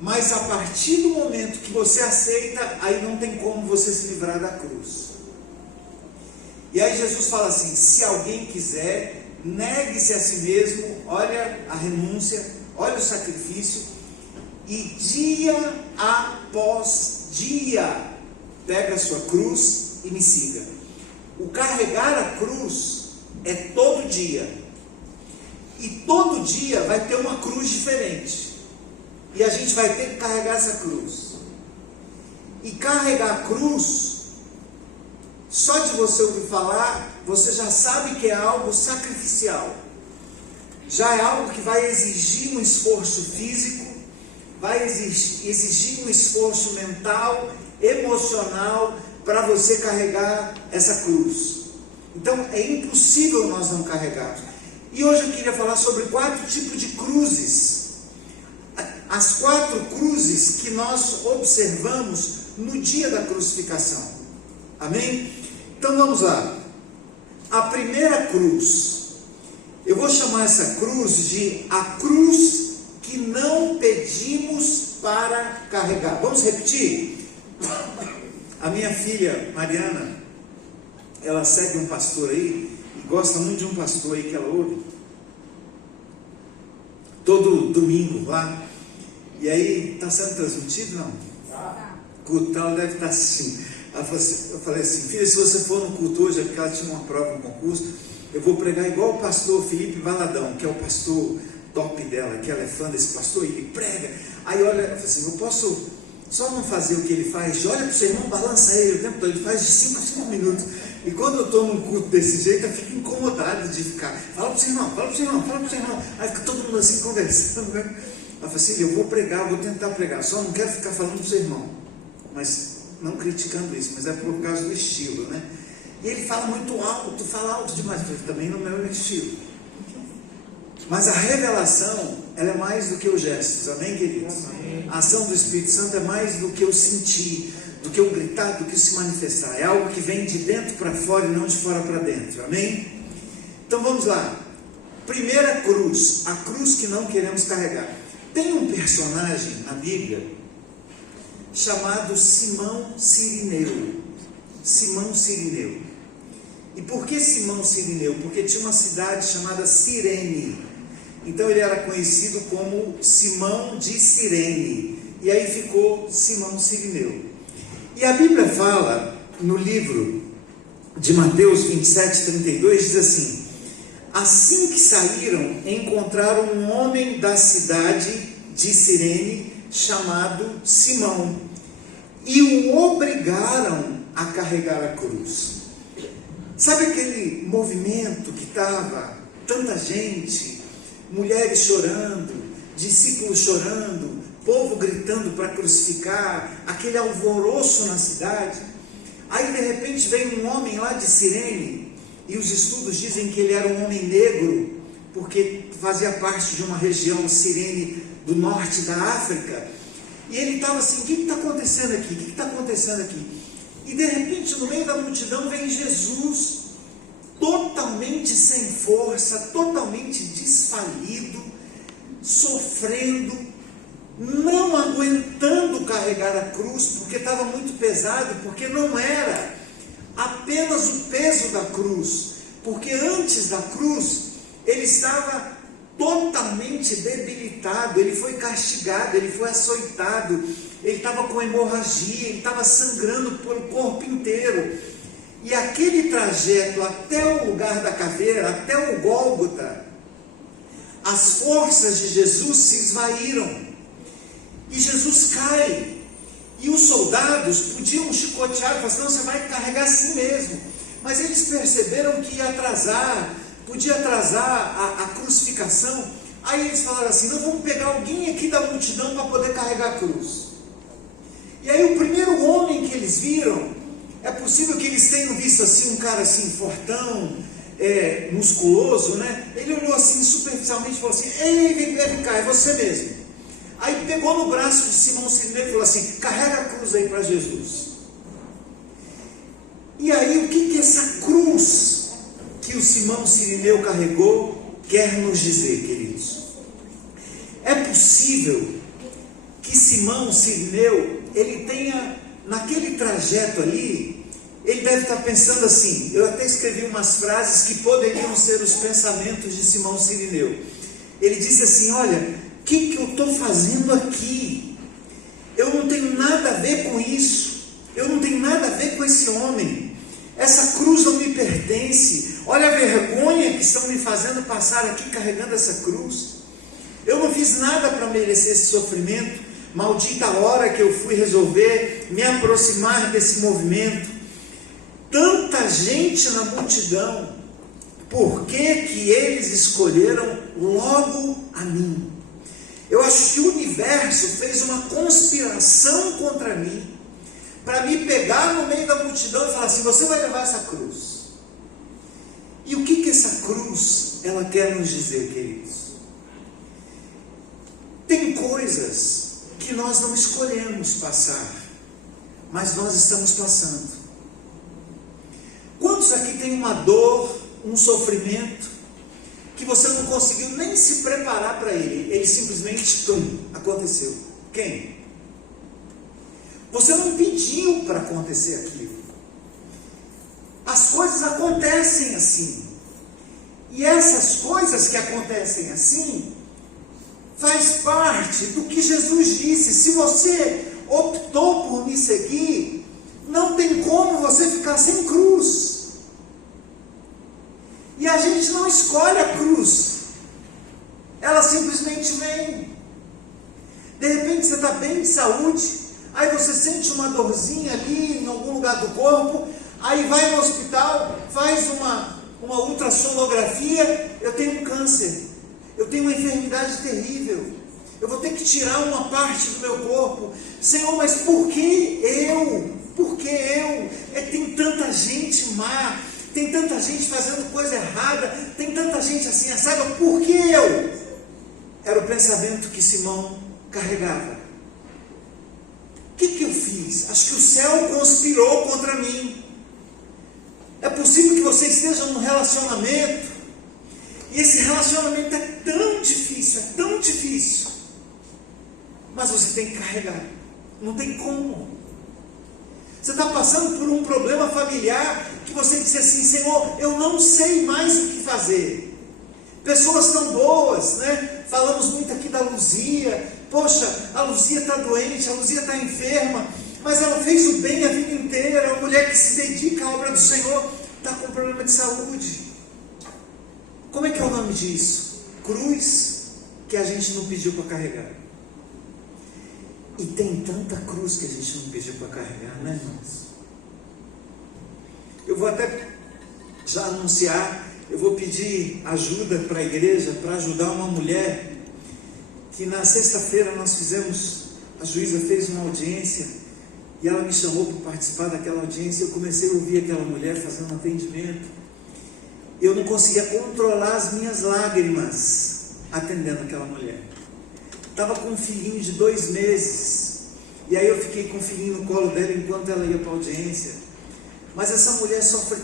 mas a partir do momento que você aceita, aí não tem como você se livrar da cruz. E aí Jesus fala assim, se alguém quiser, negue-se a si mesmo, olha a renúncia, olha o sacrifício, e dia após dia, pega a sua cruz e me siga. O carregar a cruz é todo dia. E todo dia vai ter uma cruz diferente. E a gente vai ter que carregar essa cruz. E carregar a cruz, só de você ouvir falar, você já sabe que é algo sacrificial. Já é algo que vai exigir um esforço físico, vai exigir um esforço mental, emocional, para você carregar essa cruz. Então é impossível nós não carregarmos. E hoje eu queria falar sobre 4 tipos de cruzes. As 4 cruzes que nós observamos no dia da crucificação. Amém? Então vamos lá. A primeira cruz, eu vou chamar essa cruz de a cruz que não pedimos para carregar. Vamos repetir? A minha filha Mariana, ela segue um pastor aí, e gosta muito de um pastor aí que ela ouve todo domingo lá. E aí, está sendo transmitido? Não? Culto, ela deve estar assistindo. Eu falei assim, filha, se você for no culto hoje, é porque ela tinha uma prova, um concurso, eu vou pregar igual o pastor Felipe Valadão, que é o pastor top dela, que ela é fã desse pastor, e ele prega. Aí olha, eu falei assim, eu posso só não fazer o que ele faz? Olha para o seu irmão, balança ele o tempo todo, ele faz de 5 a 5 minutos. E quando eu estou num culto desse jeito, eu fico incomodado de ficar, fala para o seu irmão, fala para o seu irmão, fala para o seu irmão. Aí fica todo mundo assim conversando, né? Eu falo assim, eu vou pregar, vou tentar pregar, só não quero ficar falando para o seu irmão. Mas, não criticando isso, mas é por causa do estilo, né? E ele fala muito alto, fala alto demais, também não é o meu estilo. Mas a revelação, ela é mais do que os gestos, amém, queridos? Amém. A ação do Espírito Santo é mais do que eu sentir, do que eu gritar, do que se manifestar. É algo que vem de dentro para fora e não de fora para dentro, amém? Então vamos lá. Primeira cruz, a cruz que não queremos carregar. Tem um personagem na Bíblia chamado Simão Cirineu. Simão Cirineu. E por que Simão Cirineu? Porque tinha uma cidade chamada Cirene. Então ele era conhecido como Simão de Cirene. E aí ficou Simão Cirineu. E a Bíblia fala, no livro de Mateus 27:32, diz assim: assim que saíram, encontraram um homem da cidade de Cirene, chamado Simão, e o obrigaram a carregar a cruz. Sabe aquele movimento que estava tanta gente, mulheres chorando, discípulos chorando, povo gritando para crucificar, aquele alvoroço na cidade? Aí de repente vem um homem lá de Cirene, e os estudos dizem que ele era um homem negro, porque fazia parte de uma região Cirene do norte da África. E ele estava assim, o que está acontecendo aqui? O que está acontecendo aqui? E de repente, no meio da multidão, vem Jesus, totalmente sem força, totalmente desfalido, sofrendo, não aguentando carregar a cruz, porque estava muito pesado, porque não era apenas o peso da cruz, porque antes da cruz, ele estava totalmente debilitado, ele foi castigado, ele foi açoitado, ele estava com hemorragia, ele estava sangrando pelo corpo inteiro. E aquele trajeto até o lugar da caveira, até o Gólgota, as forças de Jesus se esvaíram, e Jesus cai, e os soldados podiam chicotear, falar assim, não, você vai carregar assim mesmo, mas eles perceberam que ia atrasar, podia atrasar a crucificação. Aí eles falaram assim, não, vamos pegar alguém aqui da multidão para poder carregar a cruz. E aí o primeiro homem que eles viram, é possível que eles tenham visto assim, um cara assim, fortão, musculoso, né? Ele olhou assim, superficialmente, e falou assim, ei, vem cá, é você mesmo. Aí pegou no braço de Simão Cirineu e falou assim, carrega a cruz aí para Jesus. E aí o que essa cruz que o Simão Cirineu carregou quer nos dizer, queridos? É possível que Simão Cirineu, ele tenha, naquele trajeto ali, ele deve estar pensando assim, eu até escrevi umas frases que poderiam ser os pensamentos de Simão Cirineu. Ele disse assim, olha, o que eu estou fazendo aqui? Eu não tenho nada a ver com isso, eu não tenho nada a ver com esse homem, essa cruz não me pertence, olha a vergonha que estão me fazendo passar aqui carregando essa cruz, eu não fiz nada para merecer esse sofrimento, maldita a hora que eu fui resolver me aproximar desse movimento, tanta gente na multidão, por que eles escolheram logo a mim? Eu acho que o universo fez uma conspiração contra mim, para me pegar no meio da multidão e falar assim, você vai levar essa cruz. E o que essa cruz, ela quer nos dizer, queridos? Tem coisas que nós não escolhemos passar, mas nós estamos passando. Quantos aqui tem uma dor, um sofrimento, que você não conseguiu nem se preparar para ele simplesmente, aconteceu? Quem? Você não pediu para acontecer aquilo. As coisas acontecem assim. E essas coisas que acontecem assim, faz parte do que Jesus disse. Se você optou por me seguir, não tem como você ficar sem cruz. E a gente não escolhe a cruz, ela simplesmente vem. De repente você está bem de saúde, aí você sente uma dorzinha ali em algum lugar do corpo, Aí vai no hospital, faz uma ultrassonografia, eu tenho um câncer, eu tenho uma enfermidade terrível, eu vou ter que tirar uma parte do meu corpo. Senhor, mas por que eu? Por que eu? Tem tanta gente má, tem tanta gente fazendo coisa errada, tem tanta gente assim, sabe? Por que eu? Era o pensamento que Simão carregava. O que eu fiz? Acho que o céu conspirou contra mim. É possível que você esteja num relacionamento, e esse relacionamento é tão difícil, mas você tem que carregar, não tem como. Você está passando por um problema familiar, que você disse assim: Senhor, eu não sei mais o que fazer. Pessoas tão boas, né? Falamos muito aqui da Luzia. Poxa, a Luzia está doente, a Luzia está enferma, mas ela fez o bem a vida inteira. É uma mulher que se dedica à obra do Senhor, está com problema de saúde. Como é que é o nome disso? Cruz que a gente não pediu para carregar. E tem tanta cruz que a gente não pediu para carregar, né, irmãos? Eu vou até já anunciar, eu vou pedir ajuda para a igreja, para ajudar uma mulher, que na sexta-feira nós fizemos, a juíza fez uma audiência, e ela me chamou para participar daquela audiência. Eu comecei a ouvir aquela mulher fazendo um atendimento, eu não conseguia controlar as minhas lágrimas, atendendo aquela mulher. Estava com um filhinho de 2 meses, e aí eu fiquei com o filhinho no colo dela enquanto ela ia para a audiência. Mas essa mulher sofre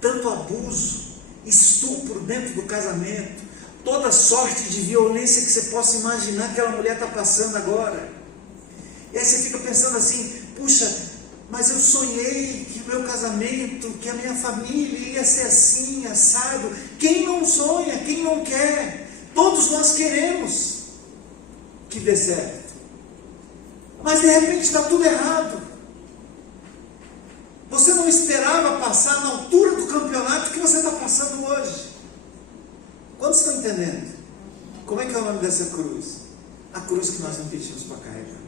tanto abuso, estupro dentro do casamento, toda sorte de violência que você possa imaginar que aquela mulher está passando agora. E aí você fica pensando assim: puxa, mas eu sonhei que o meu casamento, que a minha família ia ser assim, assado. Quem não sonha? Quem não quer? Todos nós queremos que dê certo. Mas de repente está tudo errado. Você não esperava passar na altura do campeonato que você está passando hoje. Quantos estão entendendo? Como é que é o nome dessa cruz? A cruz que nós não pedimos para carregar.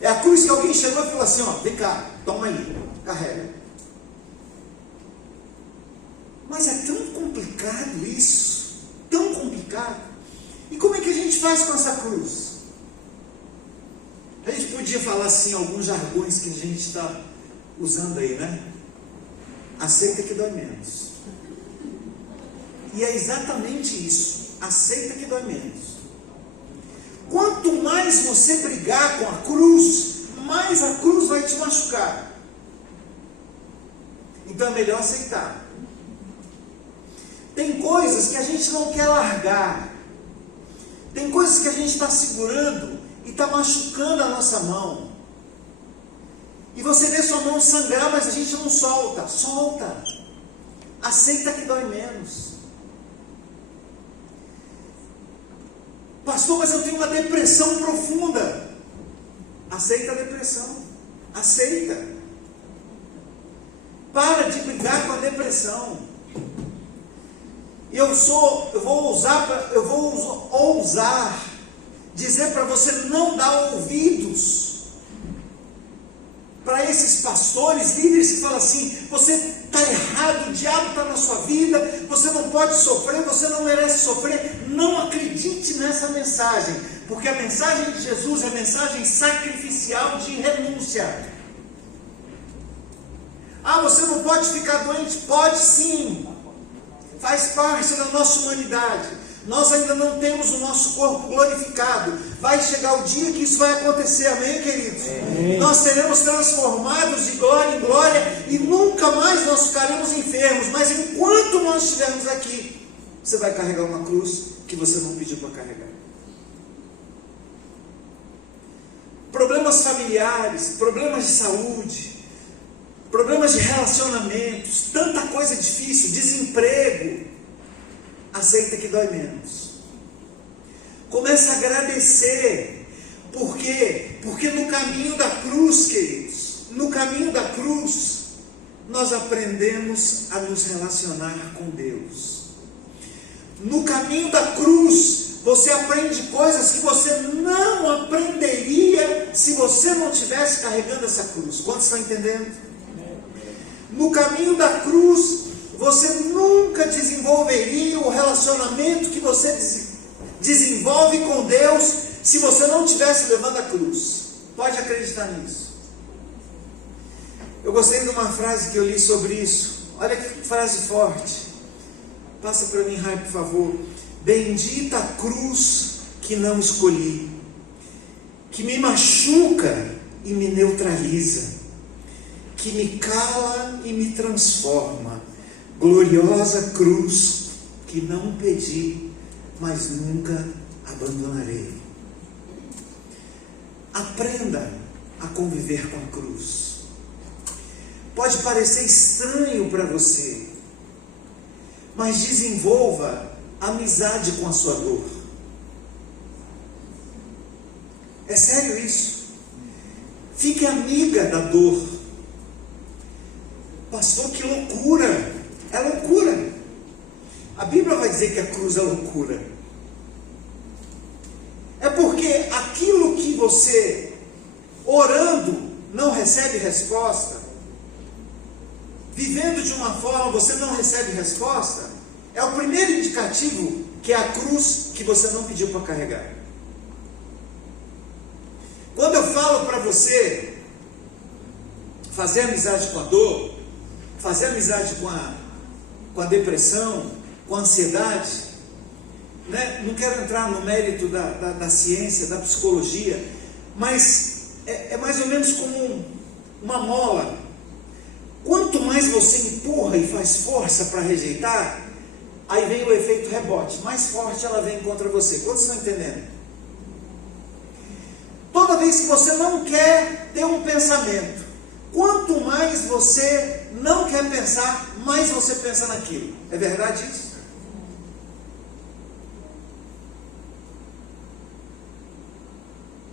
É a cruz que alguém chegou e falou assim: ó, vem cá, toma aí, carrega. Mas é tão complicado isso, tão complicado. E como é que a gente faz com essa cruz? A gente podia falar assim, alguns jargões que a gente está usando aí, né? Aceita que dói menos. E é exatamente isso, aceita que dói menos. Quanto mais você brigar com a cruz, mais a cruz vai te machucar. Então é melhor aceitar. Tem coisas que a gente não quer largar. Tem coisas que a gente está segurando e está machucando a nossa mão. E você vê sua mão sangrar, mas a gente não solta. Solta. Aceita que dói menos. Pastor, mas eu tenho uma depressão profunda. Aceita a depressão. Aceita. Para de brigar com a depressão. Eu vou ousar dizer para você não dar ouvidos para esses pastores, líderes que falam assim: você está errado, o diabo está na sua vida, você não pode sofrer, você não merece sofrer. Não acredite nessa mensagem, porque a mensagem de Jesus é a mensagem sacrificial de renúncia. Ah, você não pode ficar doente? Pode sim, faz parte da nossa humanidade. Nós ainda não temos o nosso corpo glorificado. Vai chegar o dia que isso vai acontecer, amém, queridos? Amém. Nós seremos transformados de glória em glória e nunca mais nós ficaremos enfermos. Mas enquanto nós estivermos aqui, você vai carregar uma cruz que você não pediu para carregar. Problemas familiares, problemas de saúde, problemas de relacionamentos, tanta coisa difícil, desemprego. Aceita que dói menos. Começa a agradecer. Por quê? Porque no caminho da cruz, queridos, no caminho da cruz, nós aprendemos a nos relacionar com Deus. No caminho da cruz, você aprende coisas que você não aprenderia se você não estivesse carregando essa cruz. Quantos estão entendendo? No caminho da cruz, você nunca desenvolveria o relacionamento que você desenvolve com Deus se você não estivesse levando a cruz. Pode acreditar nisso. Eu gostei de uma frase que eu li sobre isso. Olha que frase forte. Passa para mim, Rai, por favor. Bendita a cruz que não escolhi, que me machuca e me neutraliza, que me cala e me transforma. Gloriosa cruz que não pedi, mas nunca abandonarei. Aprenda a conviver com a cruz. Pode parecer estranho para você, mas desenvolva amizade com a sua dor. É sério isso. Fique amiga da dor. Pastor, que loucura! É loucura. A Bíblia vai dizer que a cruz é loucura. É porque aquilo que você, orando, não recebe resposta, vivendo de uma forma você não recebe resposta, é o primeiro indicativo que é a cruz que você não pediu para carregar. Quando eu falo para você fazer amizade com a dor, fazer amizade com a depressão, com a ansiedade, né? Não quero entrar no mérito da ciência, da psicologia, mas é mais ou menos como uma mola. Quanto mais você empurra e faz força para rejeitar, aí vem o efeito rebote, mais forte ela vem contra você. Quantos estão entendendo? Toda vez que você não quer ter um pensamento, quanto mais você não quer pensar, mais você pensa naquilo. É verdade isso?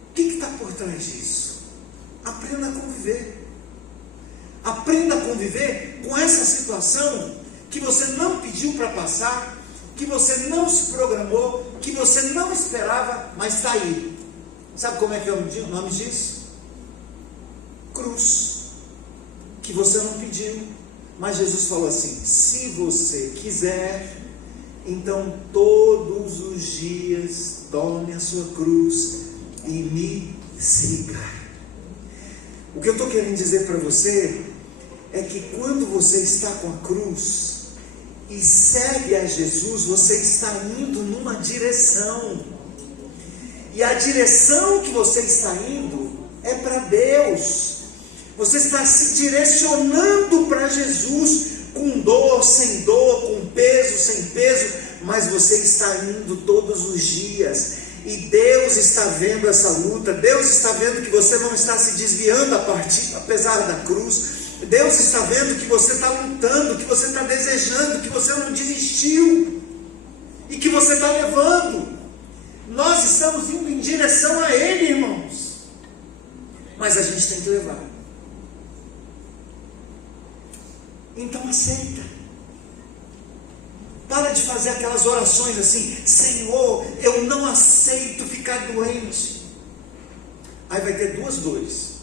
O que está por trás disso? Aprenda a conviver. Aprenda a conviver com essa situação que você não pediu para passar, que você não se programou, que você não esperava, mas está aí. Sabe como é que é o nome disso? Cruz. Que você não pediu, mas Jesus falou assim: se você quiser, então todos os dias tome a sua cruz e me siga. O que eu estou querendo dizer para você é que quando você está com a cruz e segue a Jesus, você está indo numa direção, e a direção que você está indo é para Deus. Você está se direcionando para Jesus, com dor, sem dor, com peso, sem peso, mas você está indo todos os dias, e Deus está vendo essa luta. Deus está vendo que você não está se desviando apesar da cruz. Deus está vendo que você está lutando, que você está desejando, que você não desistiu, e que você está levando. Nós estamos indo em direção a Ele, irmãos, mas a gente tem que levar. Então aceita. Para de fazer aquelas orações assim: Senhor, eu não aceito ficar doente. Aí vai ter duas dores: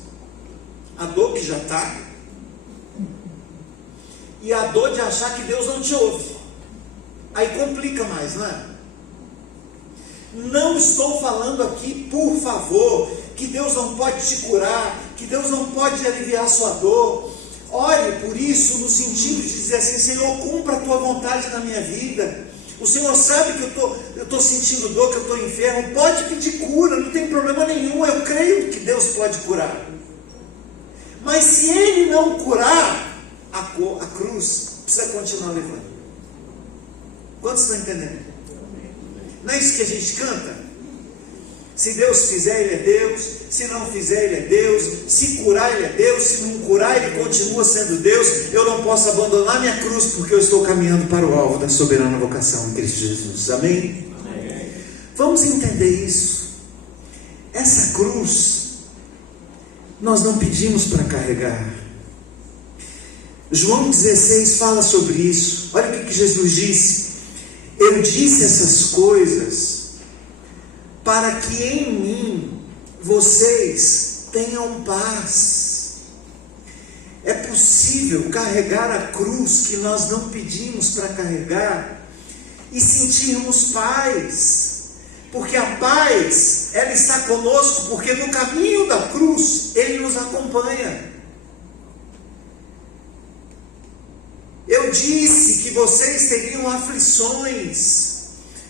a dor que já está, e a dor de achar que Deus não te ouve. Aí complica mais, não é? Não estou falando aqui, por favor, que Deus não pode te curar, que Deus não pode aliviar a sua dor. Ore por isso, no sentido de dizer assim: Senhor, cumpra a tua vontade na minha vida. O Senhor sabe que eu estou sentindo dor, que eu estou enfermo. Pode pedir cura, não tem problema nenhum. Eu creio que Deus pode curar. Mas se Ele não curar, a cruz precisa continuar levando. Quantos estão entendendo? Não é isso que a gente canta? Se Deus fizer, Ele é Deus. Se não fizer, Ele é Deus. Se curar, Ele é Deus. Se não curar, Ele continua sendo Deus. Eu não posso abandonar minha cruz, porque eu estou caminhando para o alvo da soberana vocação em Cristo Jesus. Amém? Amém. Vamos entender isso. Essa cruz nós não pedimos para carregar. João 16 fala sobre isso. Olha o que Jesus disse: eu disse essas coisas para que em mim vocês tenham paz. É possível carregar a cruz que nós não pedimos para carregar e sentirmos paz. Porque a paz, ela está conosco, porque no caminho da cruz, Ele nos acompanha. Eu disse que vocês teriam aflições,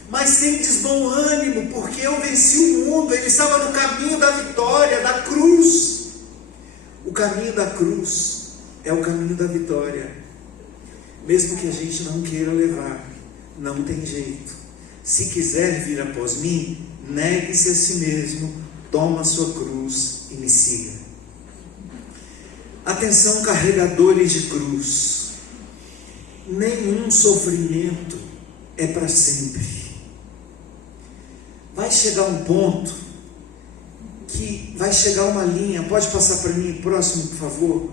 mas tendes bom ânimo, porque eu venci o mundo. Ele estava no caminho da vitória, da cruz. O caminho da cruz é o caminho da vitória. Mesmo que a gente não queira levar, não tem jeito. Se quiser vir após mim, negue-se a si mesmo, toma a sua cruz e me siga. Atenção, carregadores de cruz. Nenhum sofrimento é para sempre. Vai chegar um ponto que vai chegar uma linha. Pode passar para mim, próximo, por favor.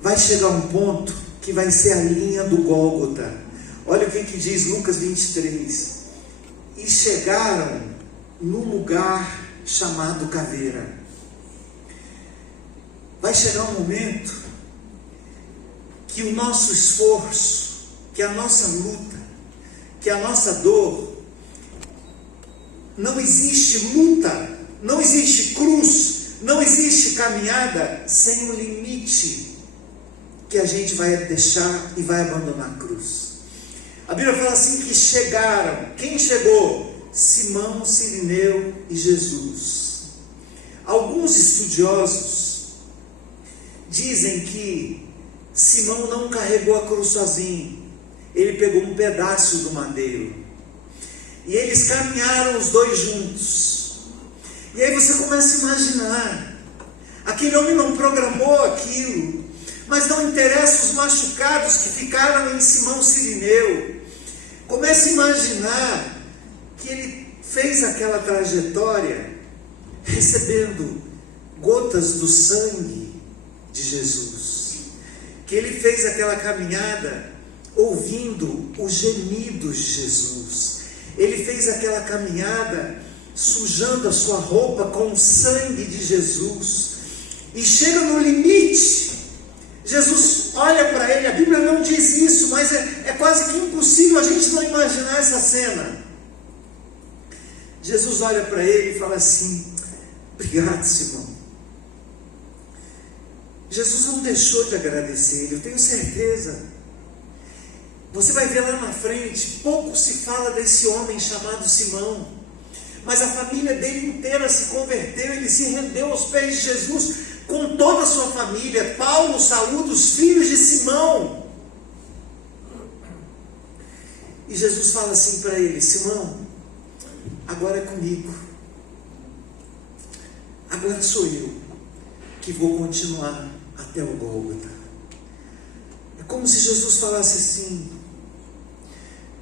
Vai chegar um ponto que vai ser a linha do Gólgota. Olha o que diz Lucas 23. E chegaram num lugar chamado Caveira. Vai chegar um momento que o nosso esforço, que a nossa luta, que a nossa dor, não existe luta, não existe cruz, não existe caminhada sem um limite que a gente vai deixar e vai abandonar a cruz. A Bíblia fala assim que chegaram. Quem chegou? Simão, Cirineu e Jesus. Alguns estudiosos dizem que Simão não carregou a cruz sozinho. Ele pegou um pedaço do madeiro. E eles caminharam os dois juntos. E aí você começa a imaginar. Aquele homem não programou aquilo. Mas não interessa os machucados que ficaram em Simão Cirineu. Comece a imaginar que ele fez aquela trajetória recebendo gotas do sangue de Jesus. Que ele fez aquela caminhada ouvindo os gemidos de Jesus. Ele fez aquela caminhada sujando a sua roupa com o sangue de Jesus. E chega no limite. Jesus olha para ele, a Bíblia não diz isso, mas é quase que impossível a gente não imaginar essa cena. Jesus olha para ele e fala assim: obrigado, Simão. Jesus não deixou de agradecer ele, eu tenho certeza. Você vai ver lá na frente, pouco se fala desse homem chamado Simão, mas a família dele inteira se converteu, ele se rendeu aos pés de Jesus, com toda a sua família. Paulo saúda os filhos de Simão. E Jesus fala assim para ele: Simão, agora é comigo. Agora sou eu que vou continuar até o Gólgota. É como se Jesus falasse assim: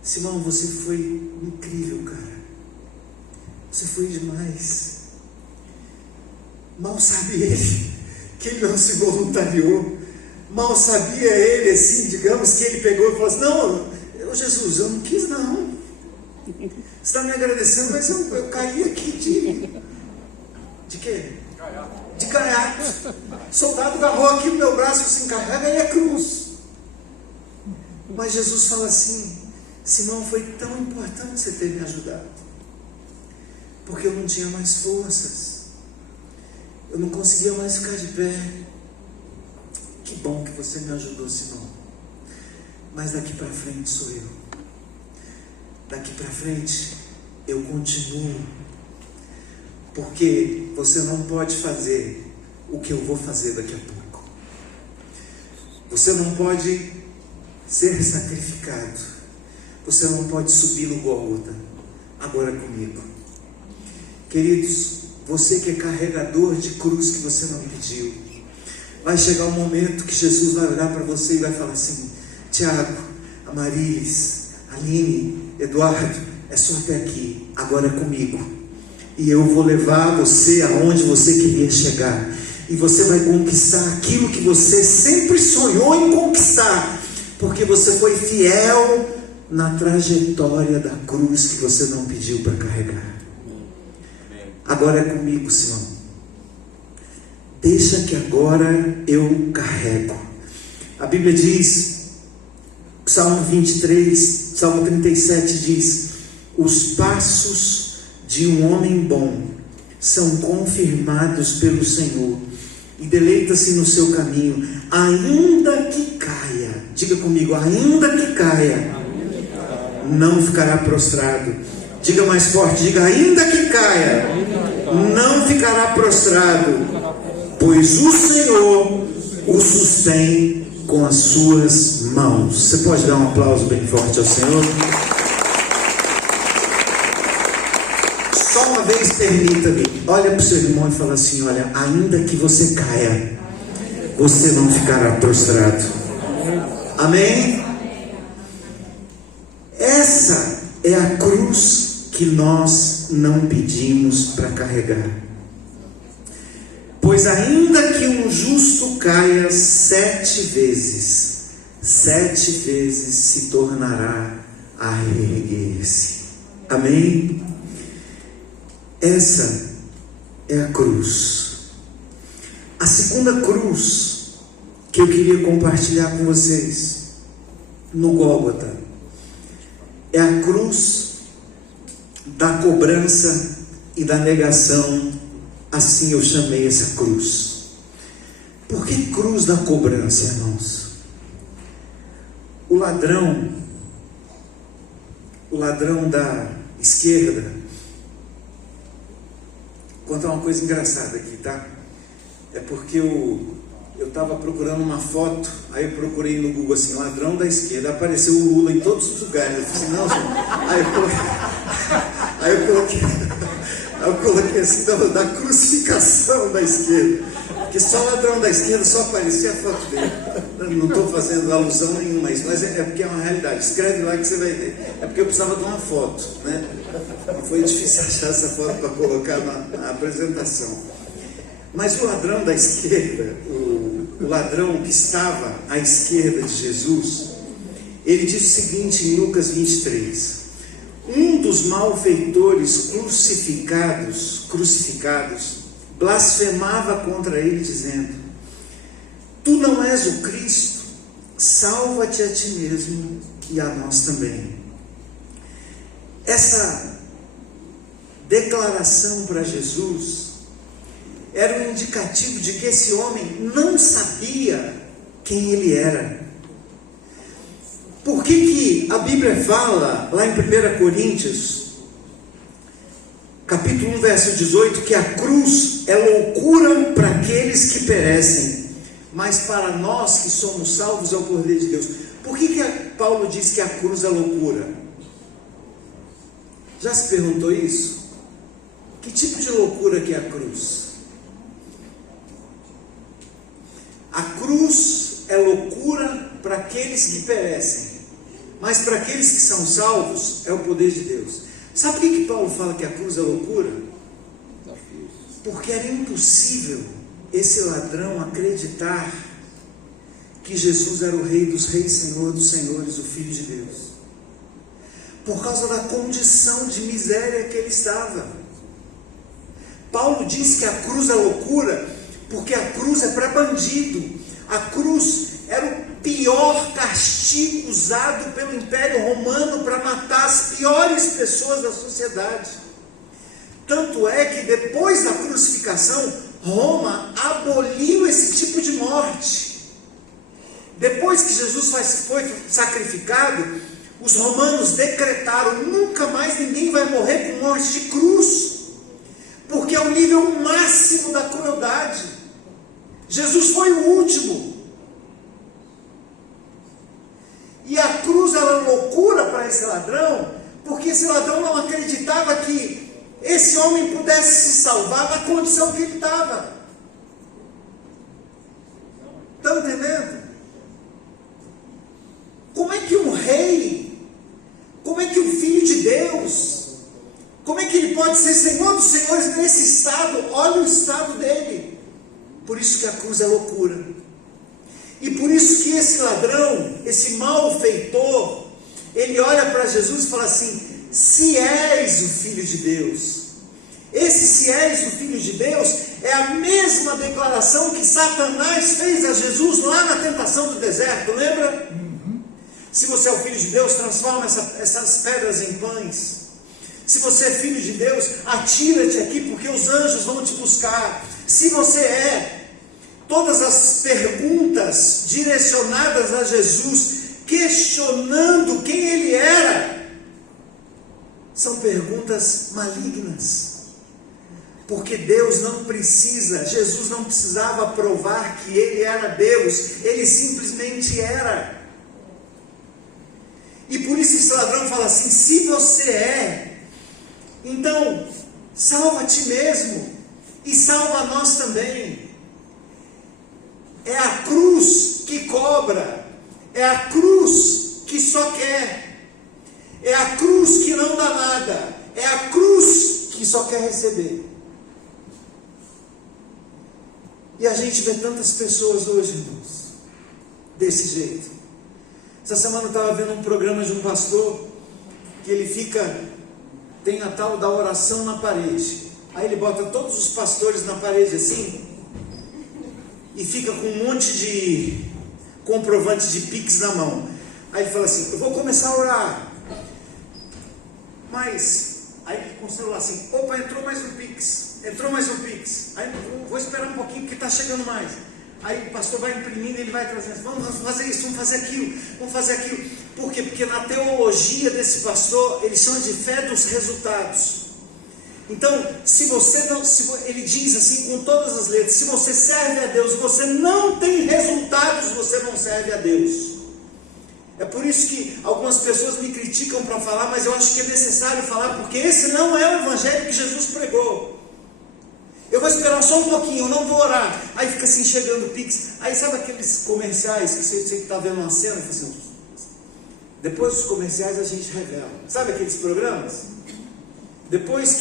Simão, você foi incrível, cara. Você foi demais. Mal sabe ele que ele não se voluntariou. Mal sabia ele, assim, digamos, que ele pegou e falou assim: não, Jesus, eu não quis não. Você está me agradecendo, mas eu caí aqui de quê? De gaiato. O soldado agarrou aqui no meu braço e falou assim: carrega aí a cruz. Mas Jesus fala assim: Simão, foi tão importante você ter me ajudado, porque eu não tinha mais forças. Eu não conseguia mais ficar de pé. Que bom que você me ajudou, Simão. Mas daqui para frente sou eu. Daqui para frente eu continuo. Porque você não pode fazer o que eu vou fazer daqui a pouco. Você não pode ser sacrificado. Você não pode subir no Gólgota agora comigo. Queridos, você que é carregador de cruz que você não pediu, vai chegar um momento que Jesus vai olhar para você e vai falar assim: Tiago, Amarilis, Aline, Eduardo, é só até aqui, agora é comigo. E eu vou levar você aonde você queria chegar. E você vai conquistar aquilo que você sempre sonhou em conquistar, porque você foi fiel na trajetória da cruz que você não pediu para carregar. Agora é comigo, Senhor. Deixa que agora eu carrego. A Bíblia diz, Salmo 23, Salmo 37 diz: os passos de um homem bom são confirmados pelo Senhor, e deleita-se no seu caminho, ainda que caia. Diga comigo, ainda que caia, não ficará prostrado. Diga mais forte, diga, ainda que caia, não ficará prostrado, pois o Senhor o sustém com as suas mãos. Você pode dar um aplauso bem forte ao Senhor? Só uma vez, permita-me, olha para o seu irmão e fala assim: olha, ainda que você caia, você não ficará prostrado. Amém? Essa é a cruz que nós não pedimos para carregar. Pois ainda que um justo caia 7 vezes, 7 vezes se tornará a reerguer-se. Amém? Essa é a cruz. A segunda cruz que eu queria compartilhar com vocês, no Gólgota, é a cruz da cobrança e da negação. Assim eu chamei essa cruz. Por que cruz da cobrança, irmãos? O ladrão da esquerda, vou contar uma coisa engraçada aqui, tá? É porque eu estava procurando uma foto, aí eu procurei no Google assim, ladrão da esquerda, apareceu o Lula em todos os lugares. Eu falei assim, não, gente. Aí eu coloquei assim, da crucificação da esquerda, porque só ladrão da esquerda só aparecia a foto dele. Não estou fazendo alusão nenhuma a isso, mas é porque é uma realidade. Escreve lá que você vai ver. É porque eu precisava de uma foto, né? Não foi difícil achar essa foto para colocar na apresentação. Mas o ladrão da esquerda, o ladrão que estava à esquerda de Jesus, ele diz o seguinte em Lucas 23: um dos malfeitores crucificados blasfemava contra ele, dizendo: tu não és o Cristo, salva-te a ti mesmo e a nós também. Essa declaração para Jesus era um indicativo de que esse homem não sabia quem ele era. Por que a Bíblia fala, lá em 1 Coríntios, capítulo 1, verso 18, que a cruz é loucura para aqueles que perecem, mas para nós que somos salvos é o poder de Deus? Por que Paulo diz que a cruz é loucura? Já se perguntou isso? Que tipo de loucura que é a cruz? A cruz é loucura para aqueles que perecem, mas para aqueles que são salvos é o poder de Deus. Sabe por que Paulo fala que a cruz é loucura? Porque era impossível esse ladrão acreditar que Jesus era o Rei dos Reis, Senhor dos Senhores, o Filho de Deus, por causa da condição de miséria que ele estava. Paulo diz que a cruz é loucura porque a cruz é para bandido. A cruz era o pior castigo usado pelo Império Romano para matar as piores pessoas da sociedade. Tanto é que depois da crucificação, Roma aboliu esse tipo de morte. Depois que Jesus foi sacrificado, os romanos decretaram: nunca mais ninguém vai morrer com morte de cruz, porque é o nível máximo da crueldade. Jesus foi o último. E a cruz era loucura para esse ladrão, porque esse ladrão não acreditava que esse homem pudesse se salvar da condição que ele estava. Estão entendendo? Como é que um rei, como é que um filho de Deus, como é que ele pode ser Senhor dos Senhores nesse estado? Olha o estado dele. Por isso que a cruz é loucura. E por isso que esse ladrão, esse malfeitor, ele olha para Jesus e fala assim: se és o Filho de Deus, Esse se és o Filho de Deus é a mesma declaração que Satanás fez a Jesus lá na tentação do deserto, lembra? Se você é o Filho de Deus, transforma essas pedras em pães. Se você é filho de Deus, atira-te aqui, porque os anjos vão te buscar. Se você é, todas as perguntas direcionadas a Jesus, questionando quem ele era, são perguntas malignas. Porque Deus não precisa, Jesus não precisava provar que ele era Deus, ele simplesmente era. E por isso esse ladrão fala assim: se você é, então salva a ti mesmo e salva a nós também. É a cruz que cobra, é a cruz que só quer, é a cruz que não dá nada, é a cruz que só quer receber. E a gente vê tantas pessoas hoje, irmãos, desse jeito. Essa semana eu estava vendo um programa de um pastor, que ele tem a tal da oração na parede. Aí ele bota todos os pastores na parede assim, e fica com um monte de comprovante de Pix na mão. Aí ele fala assim: eu vou começar a orar, mas... Aí com o celular assim: opa, entrou mais um Pix. Aí vou esperar um pouquinho, porque está chegando mais. Aí o pastor vai imprimindo, ele vai trazendo: vamos fazer isso, vamos fazer aquilo. Por quê? Porque na teologia desse pastor, eles chamam de fé dos resultados. Então, ele diz assim com todas as letras: se você serve a Deus, você não tem resultados, você não serve a Deus. É por isso que algumas pessoas me criticam para falar, mas eu acho que é necessário falar, porque esse não é o evangelho que Jesus pregou. Eu vou esperar só um pouquinho, eu não vou orar. Aí fica assim, chegando o Pix. Aí sabe aqueles comerciais que você está vendo uma cena, assim, depois dos comerciais a gente revela. Sabe aqueles programas? Depois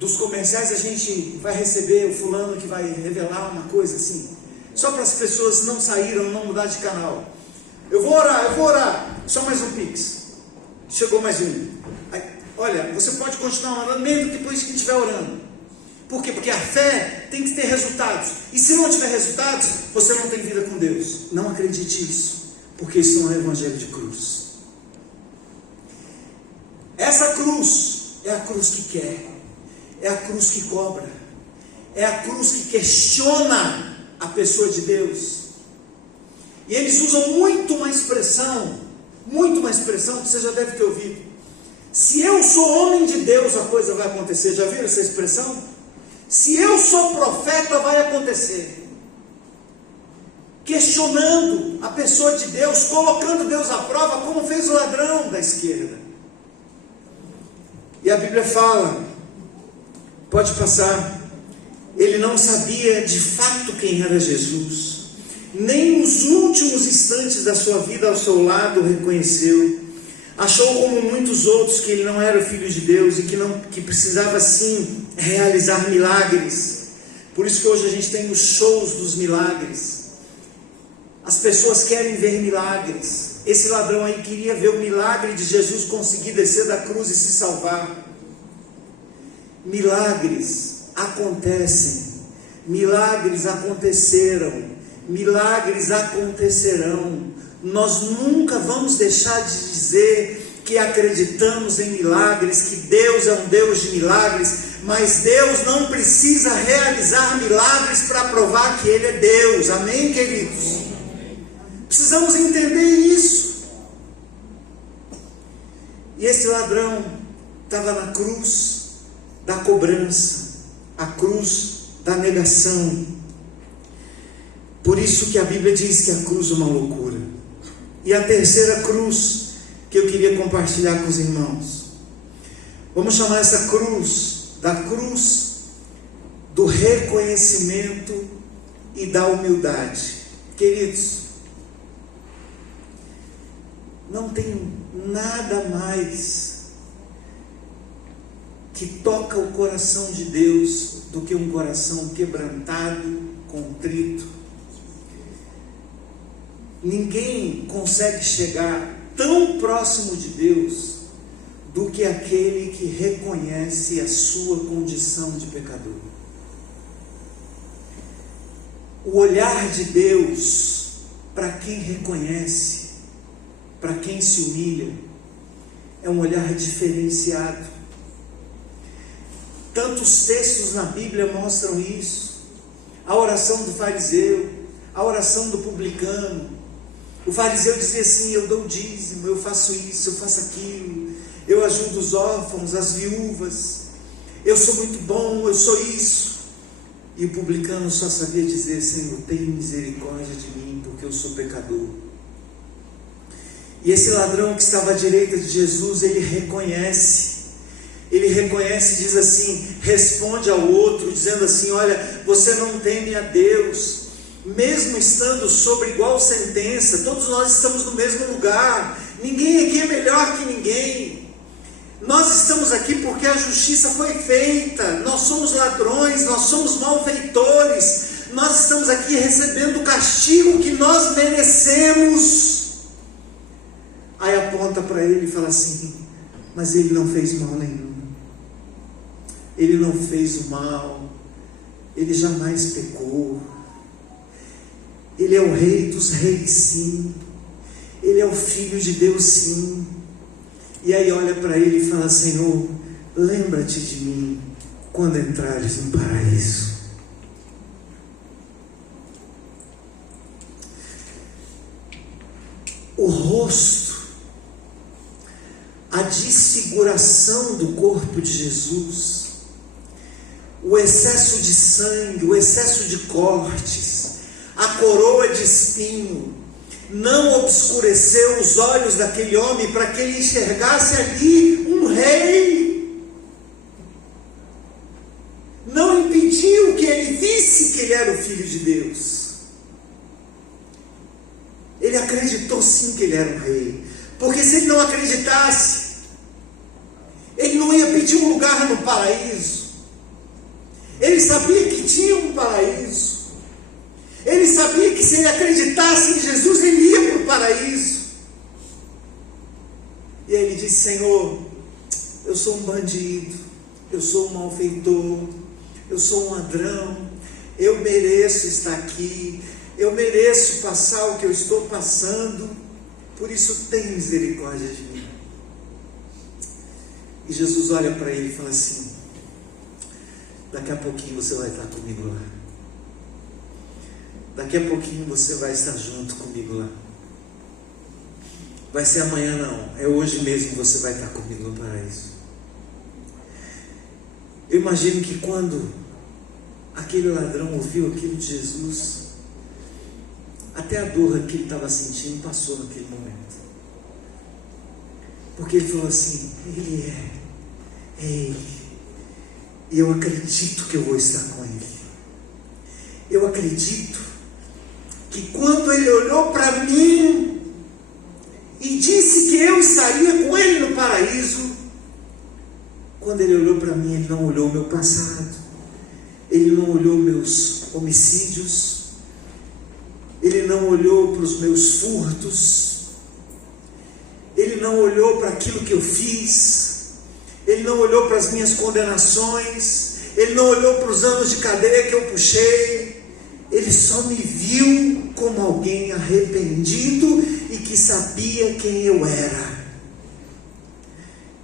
dos comerciais a gente vai receber o fulano que vai revelar uma coisa assim, só para as pessoas não saíram, não mudar de canal. Eu vou orar, só mais um Pix. Chegou mais um. Aí, olha, você pode continuar orando mesmo depois que estiver orando. Por quê? Porque a fé tem que ter resultados. E se não tiver resultados, você não tem vida com Deus. Não acredite nisso, porque isso não é evangelho de cruz. Essa cruz é a cruz que quer, é a cruz que cobra, é a cruz que questiona a pessoa de Deus. E eles usam muito uma expressão que você já deve ter ouvido: se eu sou homem de Deus, a coisa vai acontecer. Já viram essa expressão? Se eu sou profeta, vai acontecer. Questionando a pessoa de Deus, colocando Deus à prova, como fez o ladrão da esquerda. E a Bíblia fala, pode passar, ele não sabia de fato quem era Jesus, nem nos últimos instantes da sua vida ao seu lado o reconheceu. Achou, como muitos outros, que ele não era o Filho de Deus e que precisava sim realizar milagres. Por isso que hoje a gente tem os shows dos milagres. As pessoas querem ver milagres. Esse ladrão aí queria ver o milagre de Jesus conseguir descer da cruz e se salvar. Milagres acontecem, milagres aconteceram, milagres acontecerão. Nós nunca vamos deixar de dizer que acreditamos em milagres, que Deus é um Deus de milagres, mas Deus não precisa realizar milagres para provar que Ele é Deus. Amém, queridos? Precisamos entender isso. E esse ladrão estava na cruz da cobrança, a cruz da negação. Por isso que a Bíblia diz que a cruz é uma loucura. E a terceira cruz que eu queria compartilhar com os irmãos, vamos chamar essa cruz da cruz do reconhecimento e da humildade. Queridos, não tem nada mais que toca o coração de Deus do que um coração quebrantado, contrito. Ninguém consegue chegar tão próximo de Deus do que aquele que reconhece a sua condição de pecador. O olhar de Deus para quem reconhece, para quem se humilha, é um olhar diferenciado. Tantos textos na Bíblia mostram isso. A oração do fariseu, a oração do publicano. O fariseu dizia assim: eu dou o dízimo, eu faço isso, eu faço aquilo, eu ajudo os órfãos, as viúvas, eu sou muito bom, eu sou isso. E o publicano só sabia dizer: Senhor, tem misericórdia de mim, porque eu sou pecador. E esse ladrão que estava à direita de Jesus, ele reconhece e diz assim, responde ao outro, dizendo assim: olha, você não teme a Deus, mesmo estando sob igual sentença, todos nós estamos no mesmo lugar, ninguém aqui é melhor que ninguém, nós estamos aqui porque a justiça foi feita, nós somos ladrões, nós somos malfeitores, nós estamos aqui recebendo o castigo que nós merecemos. Aí aponta para ele e fala assim: mas ele não fez mal nenhum, ele não fez o mal, ele jamais pecou, ele é o rei dos reis, sim, ele é o filho de Deus, sim. E aí olha para ele e fala: Senhor, lembra-te de mim quando entrares no paraíso. O rosto, a desfiguração do corpo de Jesus, o excesso de sangue, o excesso de cortes, a coroa de espinho, não obscureceu os olhos daquele homem para que ele enxergasse ali um rei. Não impediu que ele visse que ele era o Filho de Deus. Ele acreditou sim que ele era um rei, porque se ele não acreditasse, ele não ia pedir um lugar no paraíso. Ele sabia que tinha um paraíso. Ele sabia que se ele acreditasse em Jesus, ele ia para o paraíso. E aí ele disse: Senhor, eu sou um bandido, eu sou um malfeitor, eu sou um ladrão, eu mereço estar aqui, eu mereço passar o que eu estou passando, por isso tem misericórdia de mim. E Jesus olha para ele e fala assim: daqui a pouquinho você vai estar comigo lá. Daqui a pouquinho você vai estar junto comigo lá. Vai ser amanhã não, é hoje mesmo que você vai estar comigo no paraíso. Eu imagino que quando aquele ladrão ouviu aquilo de Jesus, até a dor que ele estava sentindo passou naquele momento. Porque ele falou assim: ele é ele, e eu acredito que eu vou estar com ele. Eu acredito que quando ele olhou para mim e disse que eu estaria com ele no paraíso, quando ele olhou para mim, ele não olhou o meu passado, ele não olhou meus homicídios, ele não olhou para os meus furtos, ele não olhou para aquilo que eu fiz, ele não olhou para as minhas condenações, ele não olhou para os anos de cadeia que eu puxei, ele só me viu como alguém arrependido e que sabia quem eu era.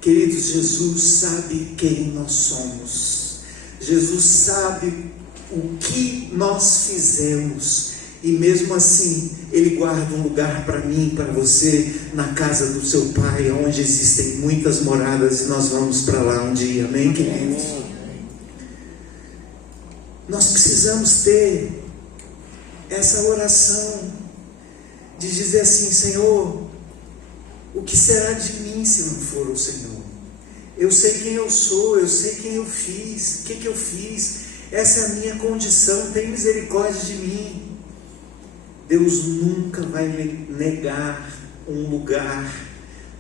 Queridos, Jesus sabe quem nós somos, Jesus sabe o que nós fizemos, e mesmo assim Ele guarda um lugar para mim e para você na casa do seu Pai, onde existem muitas moradas, e nós vamos para lá um dia, amém, queridos? Nós precisamos ter essa oração de dizer assim: Senhor, o que será de mim se não for o Senhor? Eu sei quem eu sou, eu sei quem eu fiz, o que eu fiz, essa é a minha condição, tem misericórdia de mim. Deus nunca vai negar um lugar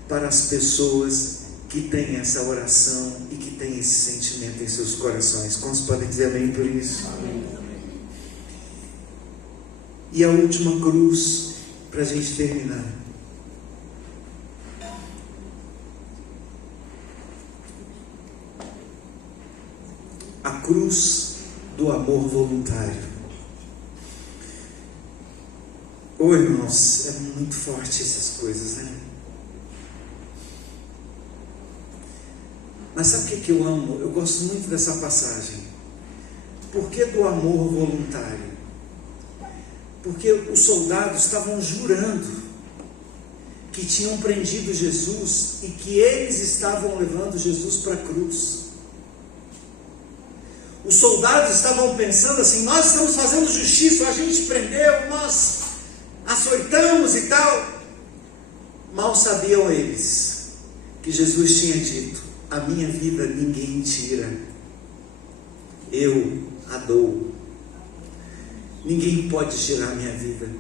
para as pessoas que têm essa oração e que têm esse sentimento em seus corações. Quantos podem dizer amém por isso? Amém. E a última cruz, para a gente terminar. A cruz do amor voluntário. Ô irmãos, é muito forte essas coisas, né? Mas sabe o que eu amo? Eu gosto muito dessa passagem. Por que do amor voluntário? Porque os soldados estavam jurando que tinham prendido Jesus e que eles estavam levando Jesus para a cruz. Os soldados estavam pensando assim: nós estamos fazendo justiça, a gente prendeu, nós açoitamos e tal. Mal sabiam eles que Jesus tinha dito: a minha vida ninguém tira, eu a dou. Ninguém pode tirar a minha vida,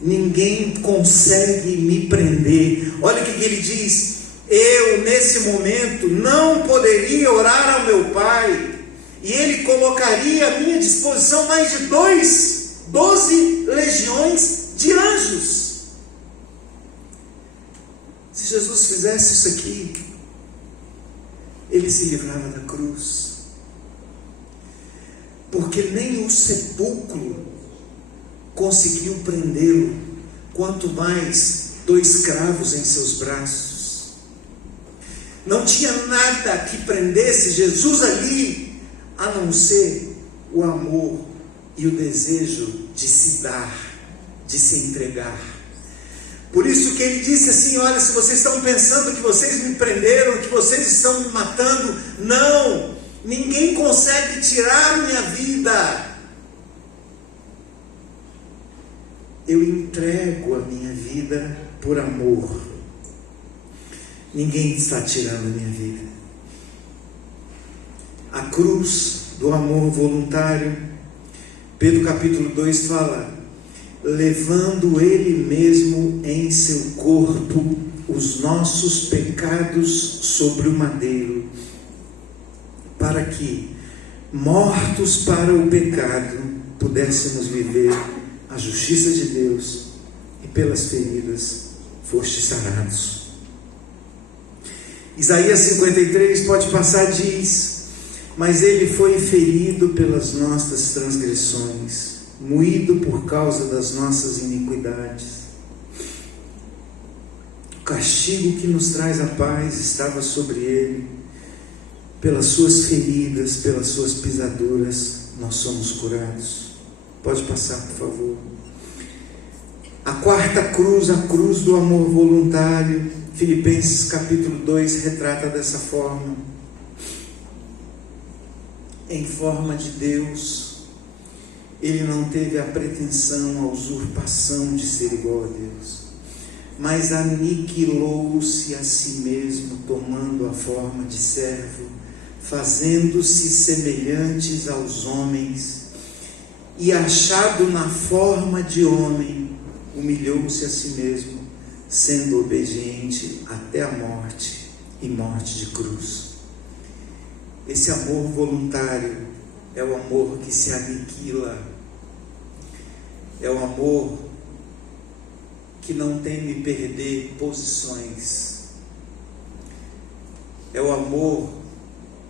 ninguém consegue me prender. Olha o que ele diz: eu nesse momento não poderia orar ao meu Pai, e Ele colocaria à minha disposição mais de 12 legiões de anjos. Se Jesus fizesse isso aqui, Ele se livrava da cruz, porque nem o sepulcro conseguiu prendê-lo, quanto mais 2 cravos em seus braços. Não tinha nada que prendesse Jesus ali, a não ser o amor e o desejo de se dar, de se entregar. Por isso que ele disse assim: olha, se vocês estão pensando que vocês me prenderam, que vocês estão me matando, não, ninguém consegue tirar minha vida. Eu entrego a minha vida por amor. Ninguém está tirando a minha vida. A cruz do amor voluntário. Pedro capítulo 2 fala: levando Ele mesmo em seu corpo os nossos pecados sobre o madeiro, para que, mortos para o pecado, pudéssemos viver a justiça de Deus, e pelas feridas fostes sarados. Isaías 53, pode passar, diz: mas Ele foi ferido pelas nossas transgressões, moído por causa das nossas iniquidades. O castigo que nos traz a paz estava sobre Ele, pelas suas feridas, pelas suas pisaduras, nós somos curados. Pode passar, por favor. A quarta cruz, a cruz do amor voluntário. Filipenses capítulo 2 retrata dessa forma. Em forma de Deus, Ele não teve a pretensão, a usurpação de ser igual a Deus, mas aniquilou-se a si mesmo, tomando a forma de servo, fazendo-se semelhantes aos homens, e achado na forma de homem, humilhou-se a si mesmo, sendo obediente até a morte, e morte de cruz. Esse amor voluntário é o amor que se aniquila, é o amor que não teme perder posições, é o amor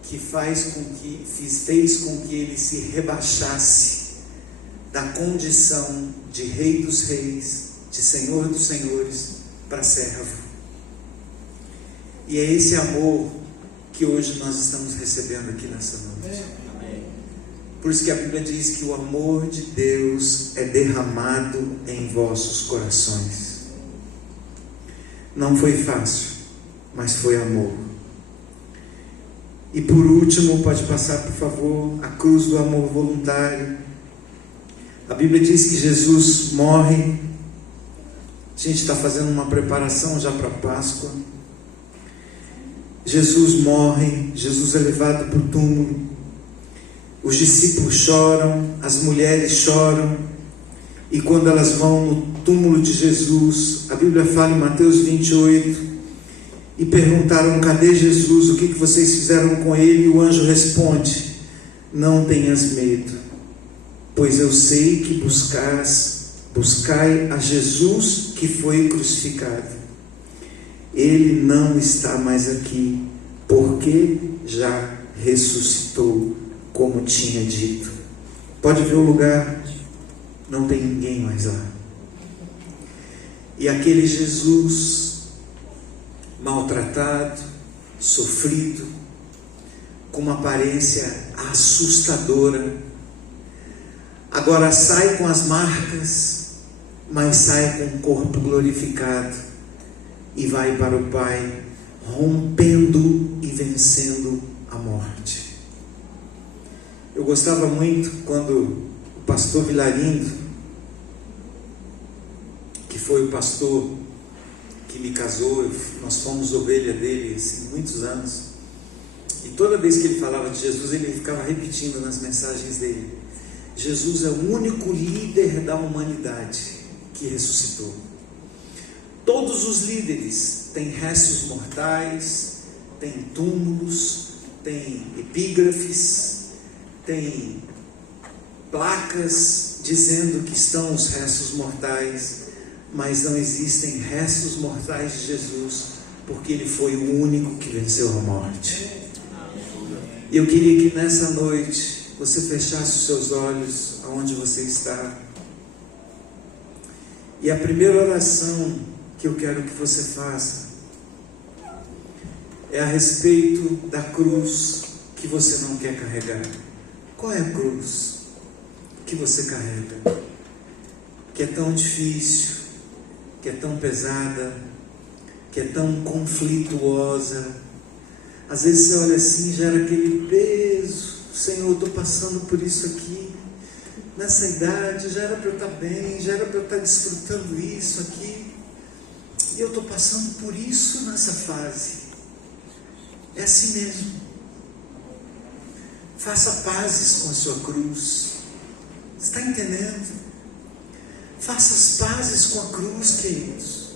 que fez com que ele se rebaixasse da condição de Rei dos Reis, de Senhor dos Senhores, para servo. E é esse amor que hoje nós estamos recebendo aqui nessa noite. Por isso que a Bíblia diz que o amor de Deus é derramado em vossos corações. Não foi fácil, mas foi amor. E por último, pode passar, por favor, a cruz do amor voluntário. A Bíblia diz que Jesus morre. A gente está fazendo uma preparação já para a Páscoa. Jesus morre, Jesus é levado para o túmulo. Os discípulos choram, as mulheres choram. E quando elas vão no túmulo de Jesus, a Bíblia fala em Mateus 28, e perguntaram: cadê Jesus? O que vocês fizeram com ele? E o anjo responde: não tenhas medo, pois eu sei que buscai a Jesus que foi crucificado. Ele não está mais aqui, porque já ressuscitou. como tinha dito. Pode ver o lugar, não tem ninguém mais lá. E aquele Jesus maltratado, sofrido, com uma aparência assustadora, agora sai com as marcas, mas sai com o corpo glorificado e vai para o Pai, rompendo e vencendo a morte. Eu gostava muito quando o pastor Vilarindo, que foi o pastor que me casou, nós fomos ovelha dele assim, muitos anos, e toda vez que ele falava de Jesus, ele ficava repetindo nas mensagens dele: Jesus é o único líder da humanidade que ressuscitou. Todos os líderes têm restos mortais, têm túmulos, têm epígrafes, têm placas dizendo que estão os restos mortais, mas não existem restos mortais de Jesus, porque Ele foi o único que venceu a morte. E eu queria que nessa noite você fechasse os seus olhos aonde você está. E a primeira oração que eu quero que você faça é a respeito da cruz que você não quer carregar. Qual é a cruz que você carrega? Que é tão difícil, que é tão pesada, que é tão conflituosa. Às vezes você olha assim e gera aquele peso. Senhor, eu estou passando por isso aqui. Nessa idade, já era para eu estar bem, já era para eu estar desfrutando isso aqui. E eu estou passando por isso nessa fase. É assim mesmo. Faça pazes com a sua cruz. Está entendendo? Faça as pazes com a cruz, queridos.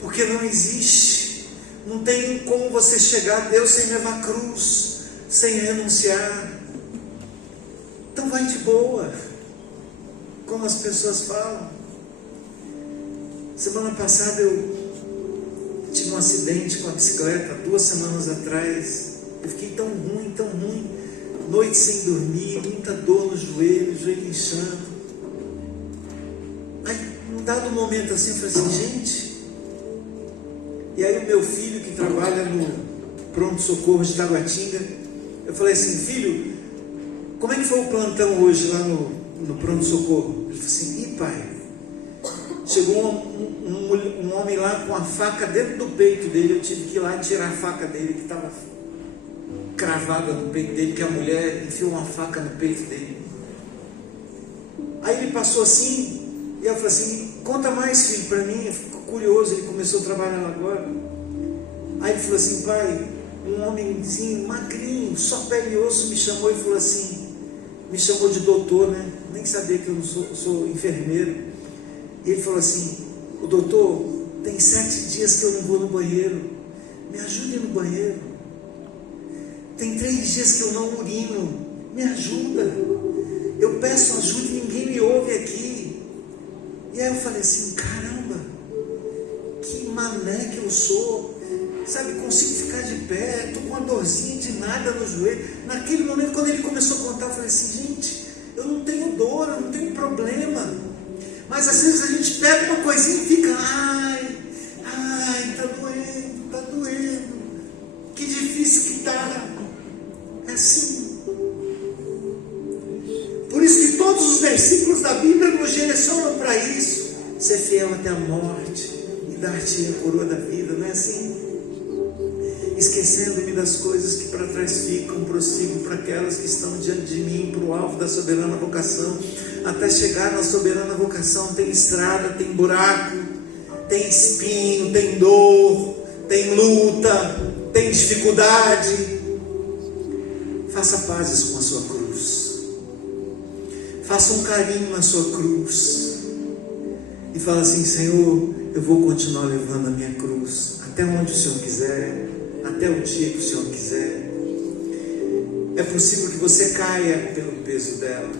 Porque não existe, não tem como você chegar a Deus sem levar a cruz, sem renunciar. Então vai de boa, como as pessoas falam. Semana passada eu tive um acidente com a bicicleta, 2 semanas atrás. Eu fiquei tão ruim, noite sem dormir, muita dor no joelho inchando. Aí, num dado momento assim, eu falei assim, gente. E aí o meu filho, que trabalha no pronto-socorro de Taguatinga, eu falei assim, filho, como é que foi o plantão hoje lá no pronto-socorro? Ele falou assim, pai, chegou um homem lá com a faca dentro do peito dele, eu tive que ir lá tirar a faca dele, que estava cravada no peito dele, que a mulher enfiou uma faca no peito dele. Aí ele passou assim, e eu falei assim, conta mais, filho, para mim. Eu fico curioso, ele começou a trabalhar lá agora. Aí ele falou assim, pai, um homenzinho magrinho, só pele e osso, me chamou e falou assim, me chamou de doutor, né? Nem sabia que eu não sou enfermeiro. E ele falou assim, o doutor, tem 7 dias que eu não vou no banheiro, me ajude no banheiro. Tem 3 dias que eu não urino, me ajuda. Eu peço ajuda e ninguém me ouve aqui. E aí eu falei assim, caramba, que mané que eu sou. Sabe, consigo ficar de pé, estou com uma dorzinha de nada no joelho. Naquele momento, quando ele começou a contar, eu falei assim, gente, eu não tenho dor, eu não tenho problema. Mas às vezes a gente pega uma coisinha e fica, ai, tá doendo. Que difícil que tá. É assim. Por isso que todos os versículos da Bíblia nos direcionam para isso. Ser fiel até a morte e dar-te a coroa da vida, não é assim? Esquecendo-me das coisas que para trás ficam, prossigo para aquelas que estão diante de mim, para o alvo da soberana vocação. Até chegar na soberana vocação tem estrada, tem buraco, tem espinho, tem dor, tem luta, tem dificuldade. Faça pazes com a sua cruz. Faça um carinho na sua cruz. E fala assim, Senhor, eu vou continuar levando a minha cruz até onde o Senhor quiser, até o dia que o Senhor quiser. É possível que você caia pelo peso dela,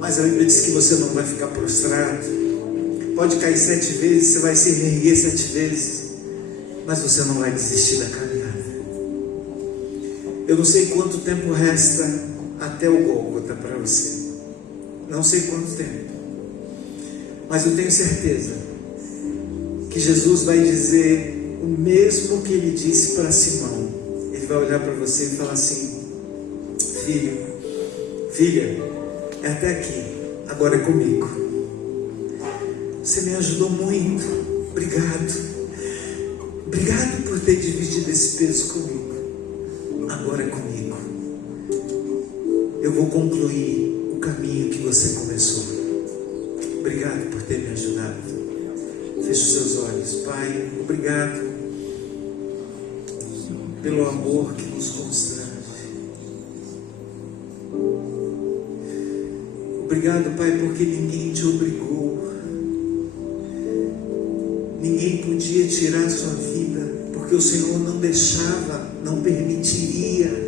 mas a Bíblia diz que você não vai ficar prostrado. Pode cair 7 vezes, você vai se reerguer 7 vezes, mas você não vai desistir da caminhada. Eu não sei quanto tempo resta até o Gólgota para você. Não sei quanto tempo, mas eu tenho certeza que Jesus vai dizer o mesmo que ele disse para Simão. Ele vai olhar para você e falar assim: filho, filha, é até aqui, agora é comigo. Você me ajudou muito, obrigado. Obrigado por ter dividido esse peso comigo. Agora é comigo. Eu vou concluir o caminho que você começou. Obrigado por ter me ajudado. Feche os seus olhos. Pai, obrigado pelo amor que nos constrange. Obrigado, Pai, porque ninguém te obrigou. Ninguém podia tirar a sua vida, porque o Senhor não deixava, não permitiria.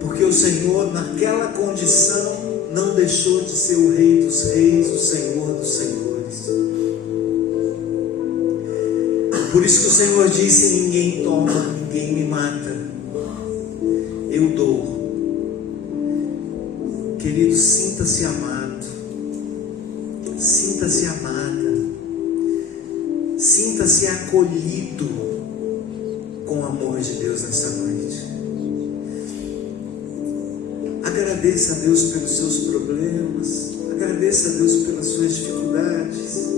Porque o Senhor, naquela condição, não deixou de ser o Rei dos Reis, o Senhor dos Senhores. Por isso que o Senhor disse: ninguém toma, ninguém me mata, eu dou. Querido, sinta-se amado, sinta-se amada, sinta-se acolhido com o amor de Deus nessa noite. Agradeça a Deus pelos seus problemas, agradeça a Deus pelas suas dificuldades.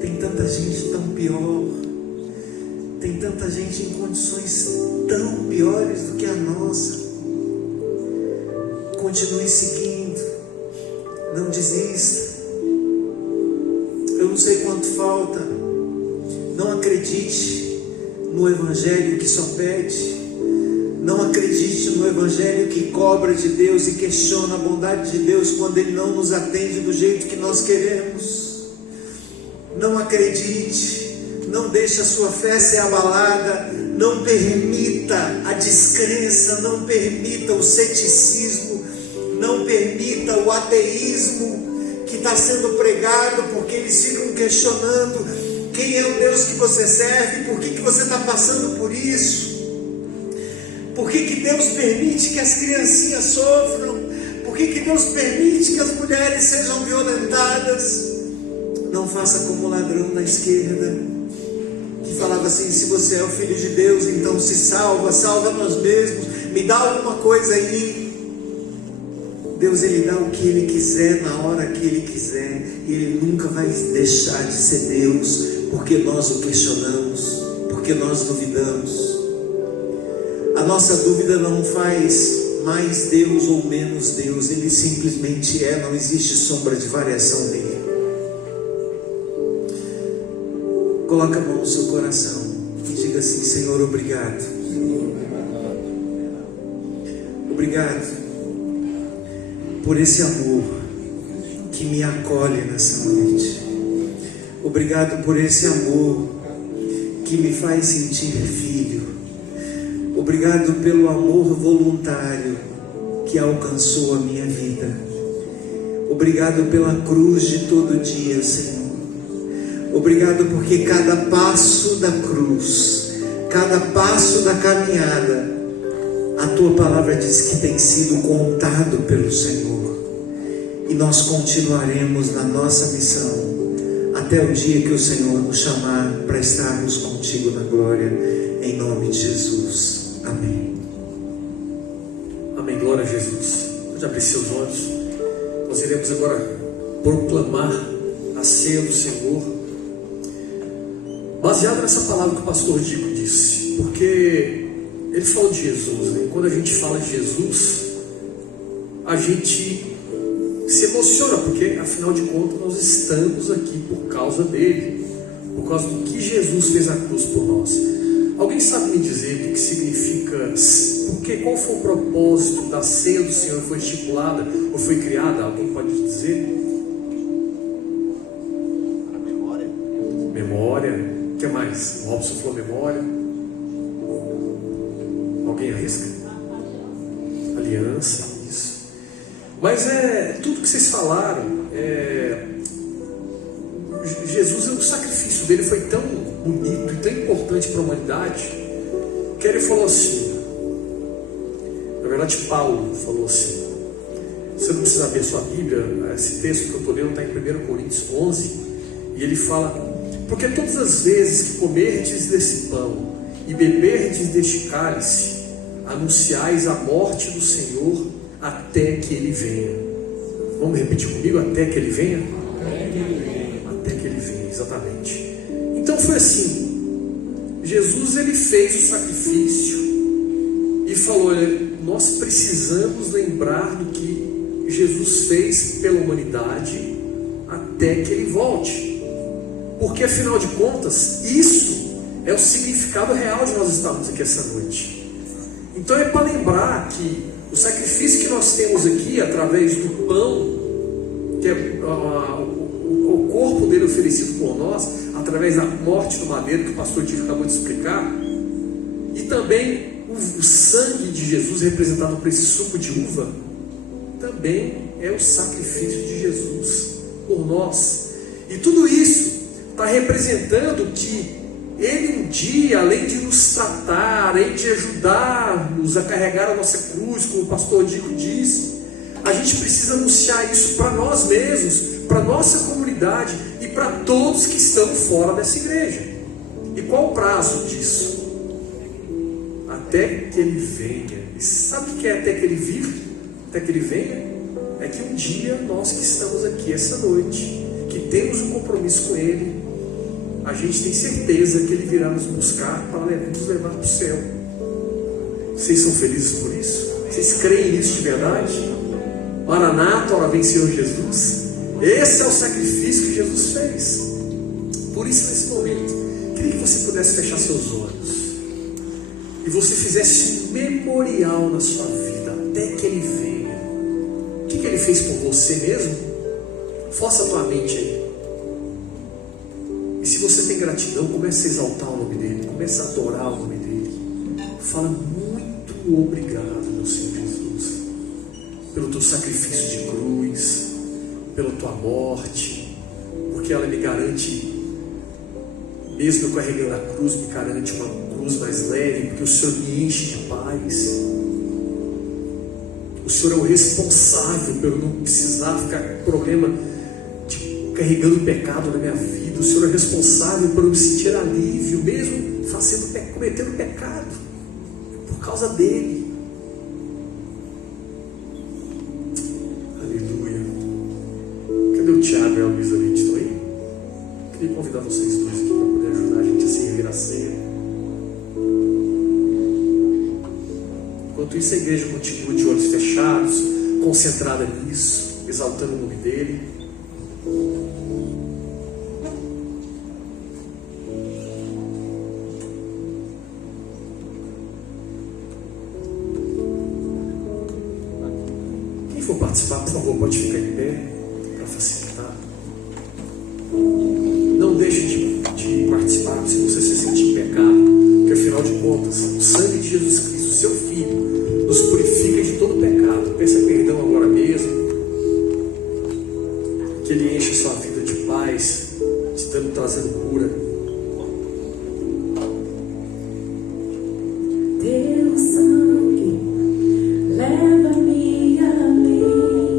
Tem tanta gente tão pior, tem tanta gente em condições tão piores do que a nossa. Continue seguindo, não desista. Eu não sei quanto falta. Não acredite no evangelho que só pede. Não acredite no evangelho que cobra de Deus e questiona a bondade de Deus quando Ele não nos atende do jeito que nós queremos. Não acredite, não deixe a sua fé ser abalada, não permita a descrença, não permita o ceticismo, não permita o ateísmo que está sendo pregado, porque eles ficam questionando quem é o Deus que você serve, por que você está passando por isso, por que Deus permite que as criancinhas sofram, por que Deus permite que as mulheres sejam violentadas. Não faça como o ladrão da esquerda, que falava assim: se você é o Filho de Deus, então se salva, salva nós mesmos, me dá alguma coisa aí. Deus, Ele dá o que Ele quiser, na hora que Ele quiser, e Ele nunca vai deixar de ser Deus, porque nós o questionamos, porque nós duvidamos. A nossa dúvida não faz mais Deus ou menos Deus, Ele simplesmente é, não existe sombra de variação nele. Coloca a mão no seu coração e diga assim: Senhor, obrigado. Obrigado por esse amor que me acolhe nessa noite. Obrigado por esse amor que me faz sentir filho. Obrigado pelo amor voluntário que alcançou a minha vida. Obrigado pela cruz de todo dia, Senhor. Obrigado porque cada passo da cruz, cada passo da caminhada, a Tua palavra diz que tem sido contado pelo Senhor. E nós continuaremos na nossa missão até o dia que o Senhor nos chamar para estarmos contigo na glória, em nome de Jesus. Amém. Amém, glória a Jesus. Pode abrir seus olhos. Nós iremos agora proclamar a ceia do Senhor, baseado nessa palavra que o pastor Dico disse, porque ele falou de Jesus, né? Quando a gente fala de Jesus, a gente se emociona, porque afinal de contas nós estamos aqui por causa dele, por causa do que Jesus fez na cruz por nós. Alguém sabe me dizer o que significa, porque qual foi o propósito da ceia do Senhor? Foi estipulada ou foi criada? Alguém pode dizer? Memória. Memória. O que mais? O Robson falou memória. Alguém arrisca? Aliança, isso. Mas tudo que vocês falaram, Jesus, o sacrifício dele foi tão bonito e tão importante para a humanidade, que ele falou assim, na verdade, Paulo falou assim. Você não precisa abrir sua Bíblia, esse texto que eu estou lendo está em 1 Coríntios 11, e ele fala: porque todas as vezes que comerdes desse pão e beberdes deste cálice, anunciais a morte do Senhor até que Ele venha. Vamos repetir comigo? Até que Ele venha? Até que Ele venha, exatamente. Então foi assim, Jesus ele fez o sacrifício e falou: nós precisamos lembrar do que Jesus fez pela humanidade até que Ele volte, porque afinal de contas isso é o significado real de nós estarmos aqui essa noite. Então é para lembrar que o sacrifício que nós temos aqui através do pão, que é o corpo dele oferecido por nós, através da morte no madeiro que o pastor Diego acabou de explicar, e também o sangue de Jesus representado por esse suco de uva, também é o sacrifício de Jesus por nós. E tudo isso está representando que Ele um dia, além de nos tratar, além de ajudar-nos a carregar a nossa cruz, como o pastor Dico disse, a gente precisa anunciar isso para nós mesmos, para a nossa comunidade e para todos que estão fora dessa igreja. E qual o prazo disso? Até que Ele venha. E sabe o que é até que Ele vir? Até que Ele venha? É que um dia nós que estamos aqui essa noite, que temos um compromisso com Ele, a gente tem certeza que Ele virá nos buscar para nos levar para o céu. Vocês são felizes por isso? Vocês creem nisso de verdade? Maranata, ora vem Senhor Jesus. Esse é o sacrifício que Jesus fez. Por isso, nesse momento, queria que você pudesse fechar seus olhos e você fizesse um memorial na sua vida até que Ele venha. O que Ele fez por você mesmo? Força a tua mente aí. E se você tem gratidão, comece a exaltar o nome dEle, comece a adorar o nome dEle. Fala: muito obrigado, meu Senhor Jesus, pelo teu sacrifício de cruz, pela tua morte, porque ela me garante, mesmo eu carregando a cruz, me garante uma cruz mais leve, porque o Senhor me enche de paz. O Senhor é o responsável por eu não precisar ficar com problema de carregando pecado na minha vida. O Senhor é responsável por eu me sentir alívio, mesmo cometendo pecado, por causa dEle. Aleluia. Cadê o Tiago e a Luísa ali? Estão aí? Queria convidar vocês dois aqui para poder ajudar a gente a servir a ceia. Enquanto isso, a igreja continua de olhos fechados, concentrada nisso, exaltando o nome dEle. Quem for participar, por favor, pode ficar em pé para facilitar. Não deixe de participar se você se sentir em pecado, porque afinal de contas, o sangue de Jesus Cristo, seu Filho, nos purifica de todo pecado. Peça perdão agora mesmo, que Ele enche a sua vida de paz, trazendo cura. Teu sangue leva-me além,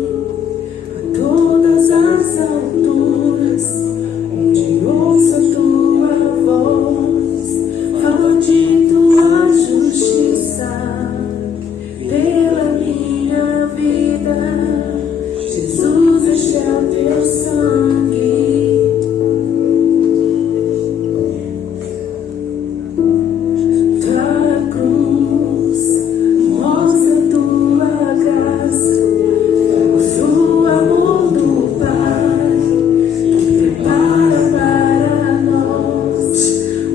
a todas as alturas, onde ouço a tua voz, falo de tua justiça. Pela minha vida, Jesus, este é o teu sangue. Tua cruz mostra tua graça, o amor do Pai que prepara para nós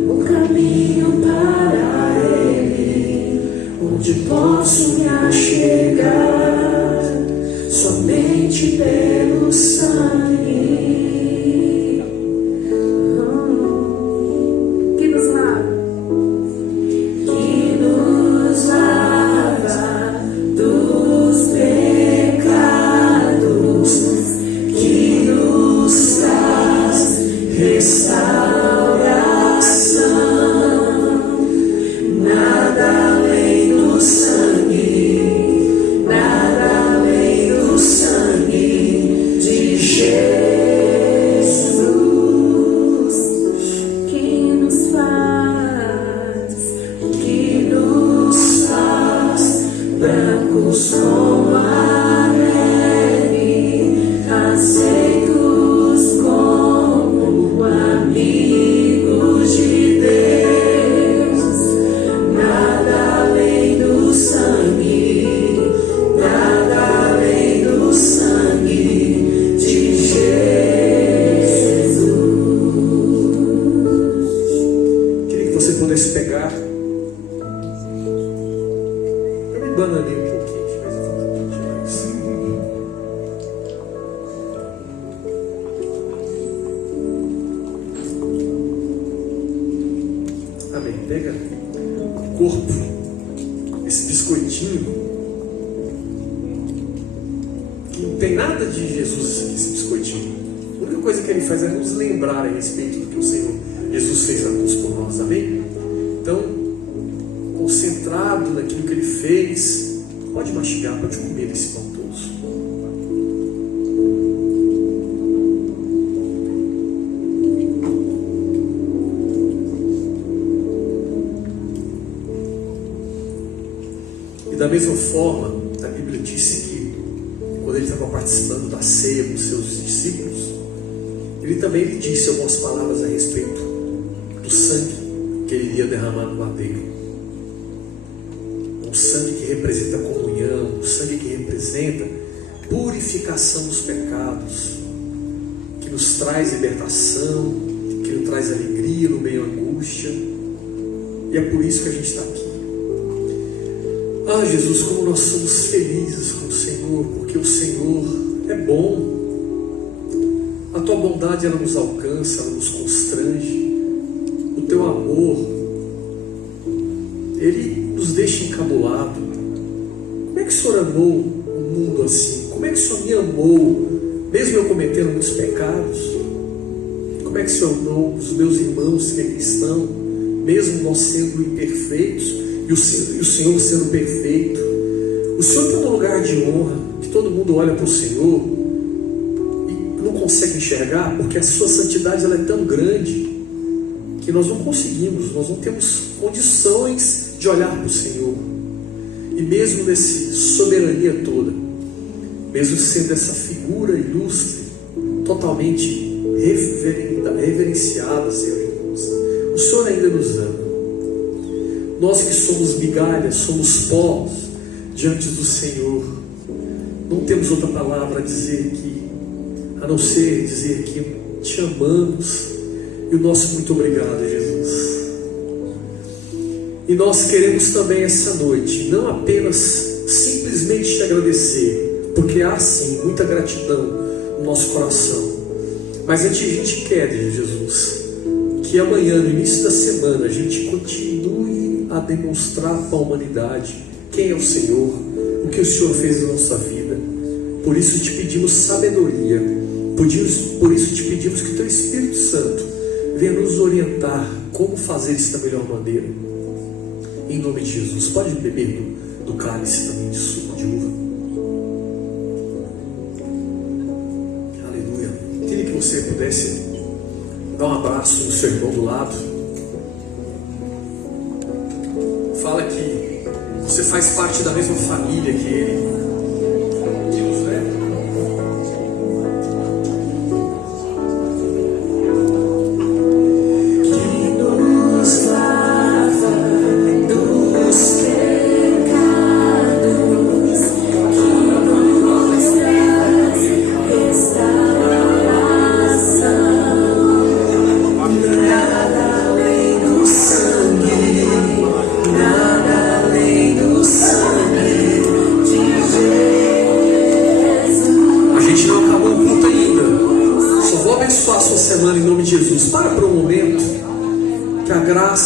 o caminho para Ele, onde posso me achegar somente pelo sangue que nos lava dos pecados, que nos traz restauração. Nada além do sangue sangue, nada além do sangue de Jesus. Queria que você pudesse pegar. Eu me bananei um pouquinho, mas eu vou tirar isso. Amém. Pega o corpo, esse biscoitinho, que não tem nada de Jesus aqui, esse biscoitinho. A única coisa que ele faz é nos lembrar a respeito do que o Senhor Jesus fez na cruz por nós. Amém? Então, concentrado naquilo que ele fez, pode mastigar, pode comer esse pão todo. E da mesma forma, a Bíblia disse que quando ele estava participando da ceia com seus discípulos, ele também lhe disse algumas palavras a respeito do sangue que ele iria derramar no madeiro. Um sangue que representa a comunhão, um sangue que representa purificação dos pecados, que nos traz libertação, que nos traz alegria no meio da angústia. E é por isso que a gente está aqui. Ah, Jesus, como nós somos felizes com o Senhor, porque o Senhor é bom. A tua bondade, ela nos alcança, ela nos constrange. O teu amor, ele nos deixa encabulado. Como é que o Senhor amou o mundo assim? Como é que o Senhor me amou, mesmo eu cometendo muitos pecados? Como é que o Senhor amou os meus irmãos que é cristão, mesmo nós sendo imperfeitos, e o Senhor sendo perfeito? O Senhor tem um lugar de honra, que todo mundo olha para o Senhor e não consegue enxergar, porque a sua santidade, ela é tão grande que nós não conseguimos, nós não temos condições de olhar para o Senhor. E mesmo nessa soberania toda, mesmo sendo essa figura ilustre, totalmente reverenciada, Senhor Jesus, o Senhor ainda nos ama. Nós que somos migalhas, somos pó diante do Senhor, não temos outra palavra a dizer aqui, a não ser dizer que te amamos. E o nosso muito obrigado, Jesus. E nós queremos também essa noite, não apenas simplesmente te agradecer, porque há sim muita gratidão no nosso coração, mas a gente quer, Jesus, que amanhã, no início da semana, a gente continue a demonstrar para a humanidade quem é o Senhor, o que o Senhor fez na nossa vida. Por isso te pedimos sabedoria, por isso te pedimos que o teu Espírito Santo venha nos orientar como fazer isso da melhor maneira. Em nome de Jesus. Pode beber do cálice também de suco de uva. Aleluia. Queria que você pudesse dar um abraço no seu irmão do lado. Fala que você faz parte da mesma família que ele. Deus, né?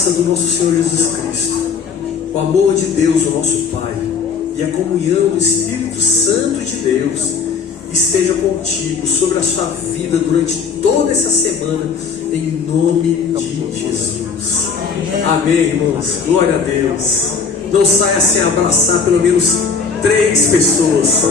Do nosso Senhor Jesus Cristo, o amor de Deus, o nosso Pai, e a comunhão do Espírito Santo de Deus esteja contigo, sobre a sua vida durante toda essa semana, em nome de Jesus. Amém, irmãos. Glória a Deus. Não saia sem abraçar pelo menos 3 pessoas.